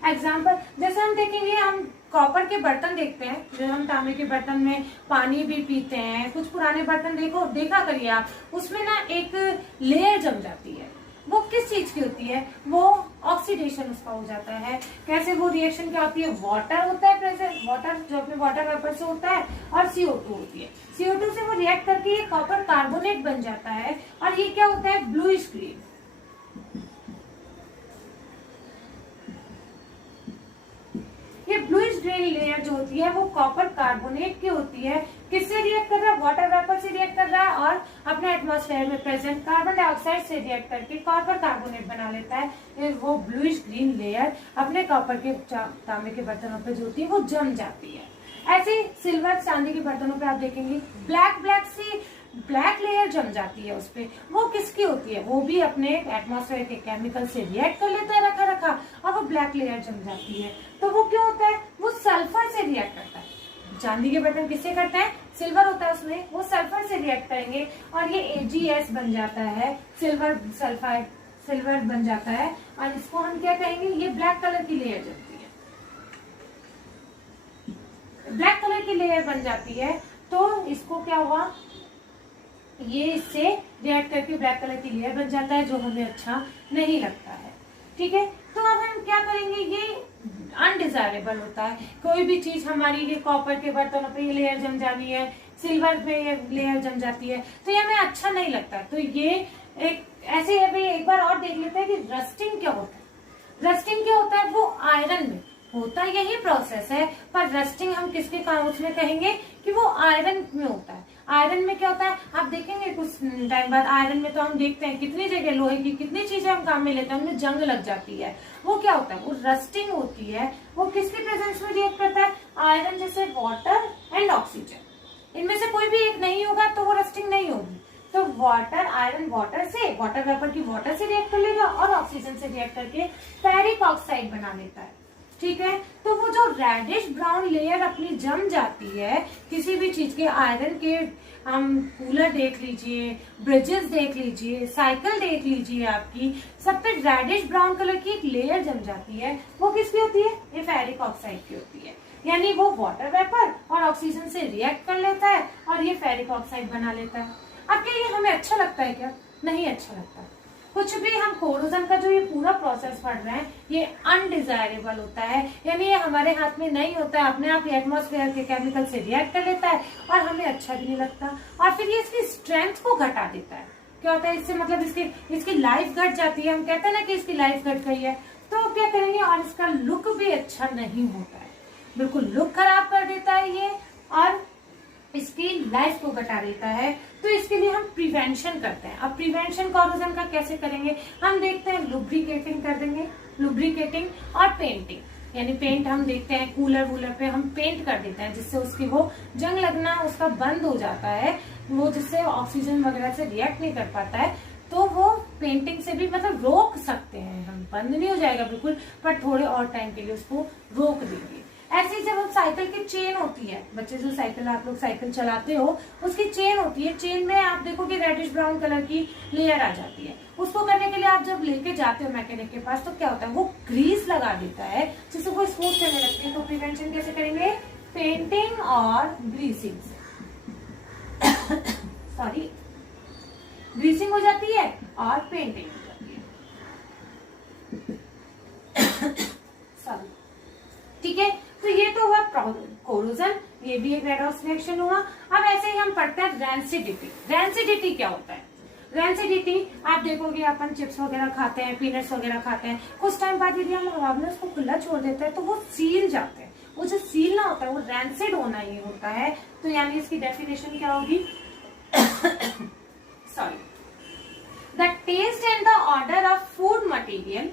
Example, जैसे हम देखेंगे, हम कॉपर के बर्तन देखते हैं, जो हम तांबे के बर्तन में पानी भी पीते हैं, कुछ पुराने बर्तन देखा करिए आप, उसमें ना एक लेयर जम जाती है, वो किस चीज की होती है, वो ऑक्सीडेशन उसका हो जाता है। कैसे वो रिएक्शन क्या होती है, वाटर होता है प्रेजेंट, वाटर जो अपने वाटर वेपर से होता है, और CO2 होती है, CO2 से वो रिएक्ट करके ये कॉपर कार्बोनेट बन जाता है, और ये क्या होता है, ब्लूइश ग्रीन। ये ब्लूइश ग्रीन लेयर जो होती है वो कॉपर कार्बोनेट की होती है, किससे रिएक्ट कर रहा है, वाटर वेपर से रिएक्ट कर रहा है, और अपने एटमॉस्फेयर में प्रेजेंट कार्बन डाइऑक्साइड से रिएक्ट करके कॉपर कार्बोनेट बना लेता है। वो ब्लूइश ग्रीन लेयर अपने कॉपर के तांबे के बर्तनों पे जो होती है वो जम जाती है। ऐसे सिल्वर चांदी के बर्तनों पे आप देखेंगे ब्लैक लेयर जम जाती है उस पे, वो किसकी होती है, वो भी अपने एटमॉस्फेयर के केमिकल से रिएक्ट कर लेता है रखा और वो ब्लैक लेयर जम जाती है। तो वो क्यों होता है, वो सल्फर से रिएक्ट करता है, चांदी के बर्तन किससे करते हैं, सिल्वर होता है उसमें, वो सल्फर से रिएक्ट करेंगे और ये AgS बन जाता है, सिल्वर सल्फाइड, सिल्वर बन जाता है और इसको हम क्या कहेंगे, ये ब्लैक कलर की लेयर बनती है, ब्लैक कलर की लेयर बन जाती है। तो इसको क्या हुआ, ये इससे रिएक्ट करके ब्लैक कलर की लेयर बन जाता है जो हमें अच्छा नहीं लगता है। ठीक है, तो अब हम क्या करेंगे, ये अनडिजायरेबल होता है। कोई भी चीज हमारी, ये कॉपर के बर्तनों पे ये लेयर जम जानी है, सिल्वर पे ये लेयर जम जाती है, तो ये हमें अच्छा नहीं लगता। तो ये एक ऐसे अभी एक बार और देख लेते हैं कि रस्टिंग क्या होता है। रस्टिंग क्या होता है, वो आयरन में होता यही प्रोसेस है, पर रस्टिंग हम किसके काम उसमें कहेंगे कि वो आयरन में होता है। आयरन में क्या होता है, आप देखेंगे कुछ टाइम बाद आयरन में तो हम देखते हैं कितनी जगह लोहे की कितनी चीजें हम काम में लेते हैं, उनमें जंग लग जाती है। वो क्या होता है, वो रस्टिंग होती है। वो किसके प्रेजेंस में रिएक्ट करता है, आयरन जैसे वाटर एंड ऑक्सीजन, इनमें से कोई भी एक नहीं होगा तो वो रस्टिंग नहीं होगी। तो वाटर, आयरन वाटर से, वाटर वेपर की वाटर से रिएक्ट कर लेगा और ऑक्सीजन से रिएक्ट करके फेरिक ऑक्साइड बना लेता है। ठीक है, तो वो जो रेडिश ब्राउन लेयर अपनी जम जाती है किसी भी चीज के, आयरन के हम कूलर देख लीजिए, ब्रिजेस देख लीजिए, साइकिल देख लीजिए, आपकी सब पे रेडिश ब्राउन कलर की एक लेयर जम जाती है। वो किसकी होती है, ये फेरिक ऑक्साइड की होती है। यानी वो वाटर वेपर और ऑक्सीजन से रिएक्ट कर लेता है और ये फेरिक ऑक्साइड बना लेता है। अब क्या ये हमें अच्छा लगता है क्या, नहीं अच्छा लगता। कुछ भी हम कोरोजन का जो ये पूरा प्रोसेस पढ़ रहे हैं ये अनडिजायरेबल होता है, यानी ये हमारे हाथ में नहीं होता है, अपने आप ही एटमॉस्फेयर के केमिकल से रिएक्ट कर लेता है और हमें अच्छा भी नहीं लगता। और फिर ये इसकी स्ट्रेंथ को घटा देता है। क्या होता है इससे, मतलब इसकी लाइफ घट जाती है। हम कहते हैं ना कि इसकी लाइफ घट गई है, तो क्या करेंगे, और इसका लुक भी अच्छा नहीं होता है, बिल्कुल लुक खराब कर देता है ये और इसकी लाइफ को घटा देता है। तो इसके लिए हम प्रिवेंशन करते हैं। अब प्रिवेंशन कोरोजन का कैसे करेंगे, हम देखते हैं लुब्रिकेटिंग कर देंगे, लुब्रिकेटिंग और पेंटिंग। यानी पेंट हम देखते हैं कूलर वूलर पे हम पेंट कर देते हैं जिससे उसकी वो जंग लगना उसका बंद हो जाता है, वो जिससे ऑक्सीजन वगैरह से रिएक्ट नहीं कर पाता है। तो वो पेंटिंग से भी मतलब रोक सकते हैं हम, बंद नहीं हो जाएगा बिल्कुल, पर थोड़े और टाइम के लिए उसको रोक देंगे। ऐसे ही जब हम साइकिल की चेन होती है, बच्चे जो साइकिल, आप लोग साइकिल चलाते हो, उसकी चेन होती है, चेन में आप देखोगे रेडिश ब्राउन कलर की लेयर आ जाती है। उसको करने के लिए आप जब लेके जाते हो मैकेनिक के पास तो क्या होता है, वो ग्रीस लगा देता है जिससे वो स्मूथ चलने लगती है। तो प्रिवेंशन कैसे करेंगे, पेंटिंग और ग्रीसिंग से सॉरी ग्रीसिंग हो जाती है और पेंटिंग हो जाती है सॉरी। ठीक है, तो ये तो हुआ कोरोजन, ये भी एक रेडॉक्स रिएक्शन हुआ। अब ऐसे ही हम पढ़ते हैं रेंसिडिटी। रेंसिडिटी क्या होता है, रेंसिडिटी आप देखोगे अपन चिप्स वगैरह खाते हैं, पीनट्स वगैरह खाते हैं, कुछ टाइम बाद यदि हम हवा में उसको खुला छोड़ देते हैं तो वो सील जाते हैं। वो जो सीलना होता है वो रेंसिड होना ही होता है। तो यानी इसकी डेफिनेशन क्या होगी sorry, the taste and the odour of food material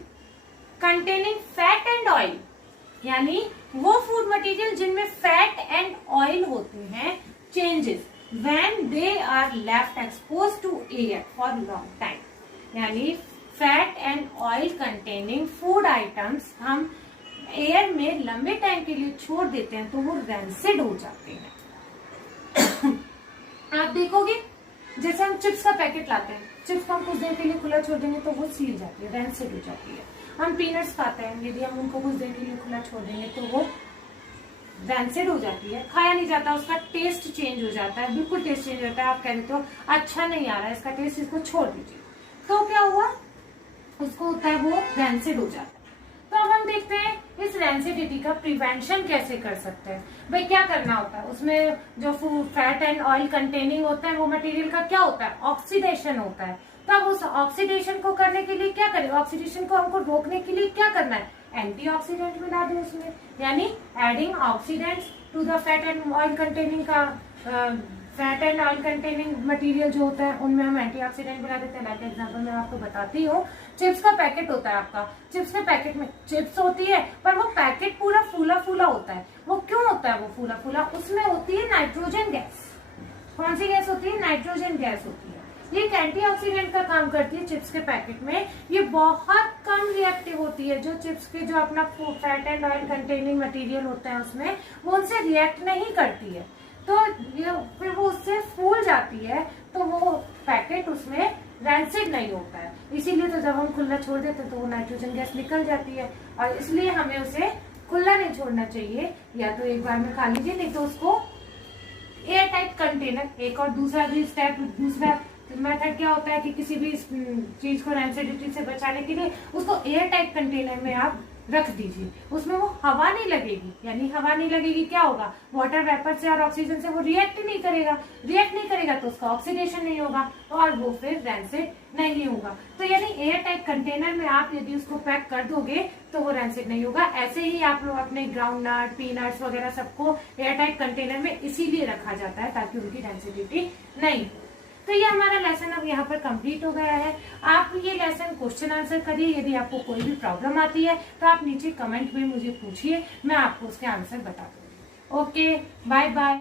containing fat and oil, यानी वो फूड मटेरियल जिनमें फैट एंड ऑयल होते हैं, changes when they are left expose to air for long time. यानी fat and oil containing food items हम air में लंबे time के लिए छोड़ देते हैं तो वो रेंसिड हो जाते हैं। आप देखोगे जैसे हम चिप्स का पैकेट लाते हैं, चिप्स को हम कुछ देर के लिए खुला छोड़ देंगे तो वो सील जाती है, रेंसिड हो जाती है। हम पीनट्स खाते हैं, यदि हम उनको कुछ देर के लिए खुला छोड़ देंगे तो वो रेंसिड हो जाती है, खाया नहीं जाता, उसका टेस्ट चेंज हो जाता है, बिल्कुल टेस्ट चेंज हो जाता है। आप कह रहे हो अच्छा नहीं आ रहा है इसका टेस्ट, इसको छोड़ दीजिए, तो क्या हुआ, उसको होता है वो रेंसिड हो जाता है। तो अब हम देखते हैं इस रेंसिडिटी का प्रिवेंशन कैसे कर सकते हैं। भाई क्या करना होता है, उसमें जो फैट एंड ऑयल कंटेनिंग होता है वो मटेरियल का क्या होता है, ऑक्सीडेशन होता है। तो अब उस ऑक्सीडेशन को करने के लिए क्या करें, ऑक्सीडेशन को हमको रोकने के लिए क्या करना है, एंटीऑक्सीडेंट मिला दें उसमें, यानी adding oxidants to the fat and oil containing का fat and oil containing material जो होता है उनमें हम एंटीऑक्सीडेंट मिला देते हैं। लाइक एग्जांपल मैं आपको बताती हूँ, चिप्स का पैकेट होता है आपका, चिप्स के पैकेट में चिप्स होती है पर वो पैकेट पूरा फूला फूला होता है। वो क्यों होता है वो फूला फूला, उसमें होती है नाइट्रोजन गैस। कौन सी गैस होती है, नाइट्रोजन गैस होती है। ये एक एंटीऑक्सीडेंट का काम करती है चिप्स के पैकेट में। ये बहुत कम रिएक्टिव होती है। जो चिप्स के जो अपना fat and oil containing material होता है उसमें, वो उनसे रिएक्ट नहीं करती है, तो ये फिर वो उससे फूल जाती है, तो वो पैकेट उसमें रैंसिड नहीं होता है। इसीलिए तो जब हम खुला छोड़ देते हैं तो वो नाइट्रोजन गैस निकल जाती है, और इसलिए हमें उसे खुला नहीं छोड़ना चाहिए। या तो एक बार में खा लीजिए, नहीं तो उसको एयर टाइट कंटेनर, एक और दूसरा भी स्टेप, दूसरा मेथड क्या होता है कि किसी भी चीज को रैंसिडिटी से बचाने के लिए उसको एयर टाइट कंटेनर में आप रख दीजिए, उसमें वो हवा नहीं लगेगी। यानी हवा नहीं लगेगी, क्या होगा, वाटर वेपर से और ऑक्सीजन से वो रिएक्ट नहीं करेगा, रिएक्ट नहीं करेगा तो उसका ऑक्सीडेशन नहीं होगा और वो फिर रैंसिड नहीं होगा। तो यानी एयर टाइट कंटेनर में आप यदि उसको पैक कर दोगे तो वो रैंसिड नहीं होगा। ऐसे ही आप लोग अपने ग्राउंड नट, पीनट्स वगैरह सबको एयर टाइट कंटेनर में इसीलिए रखा जाता है ताकि उनकी रैंसिडिटी नहीं। तो ये हमारा लेसन अब यहाँ पर कंप्लीट हो गया है। आप ये लेसन क्वेश्चन आंसर करिए। यदि आपको कोई भी प्रॉब्लम आती है तो आप नीचे कमेंट में मुझे पूछिए, मैं आपको उसके आंसर बता दूंगी। Okay, bye bye.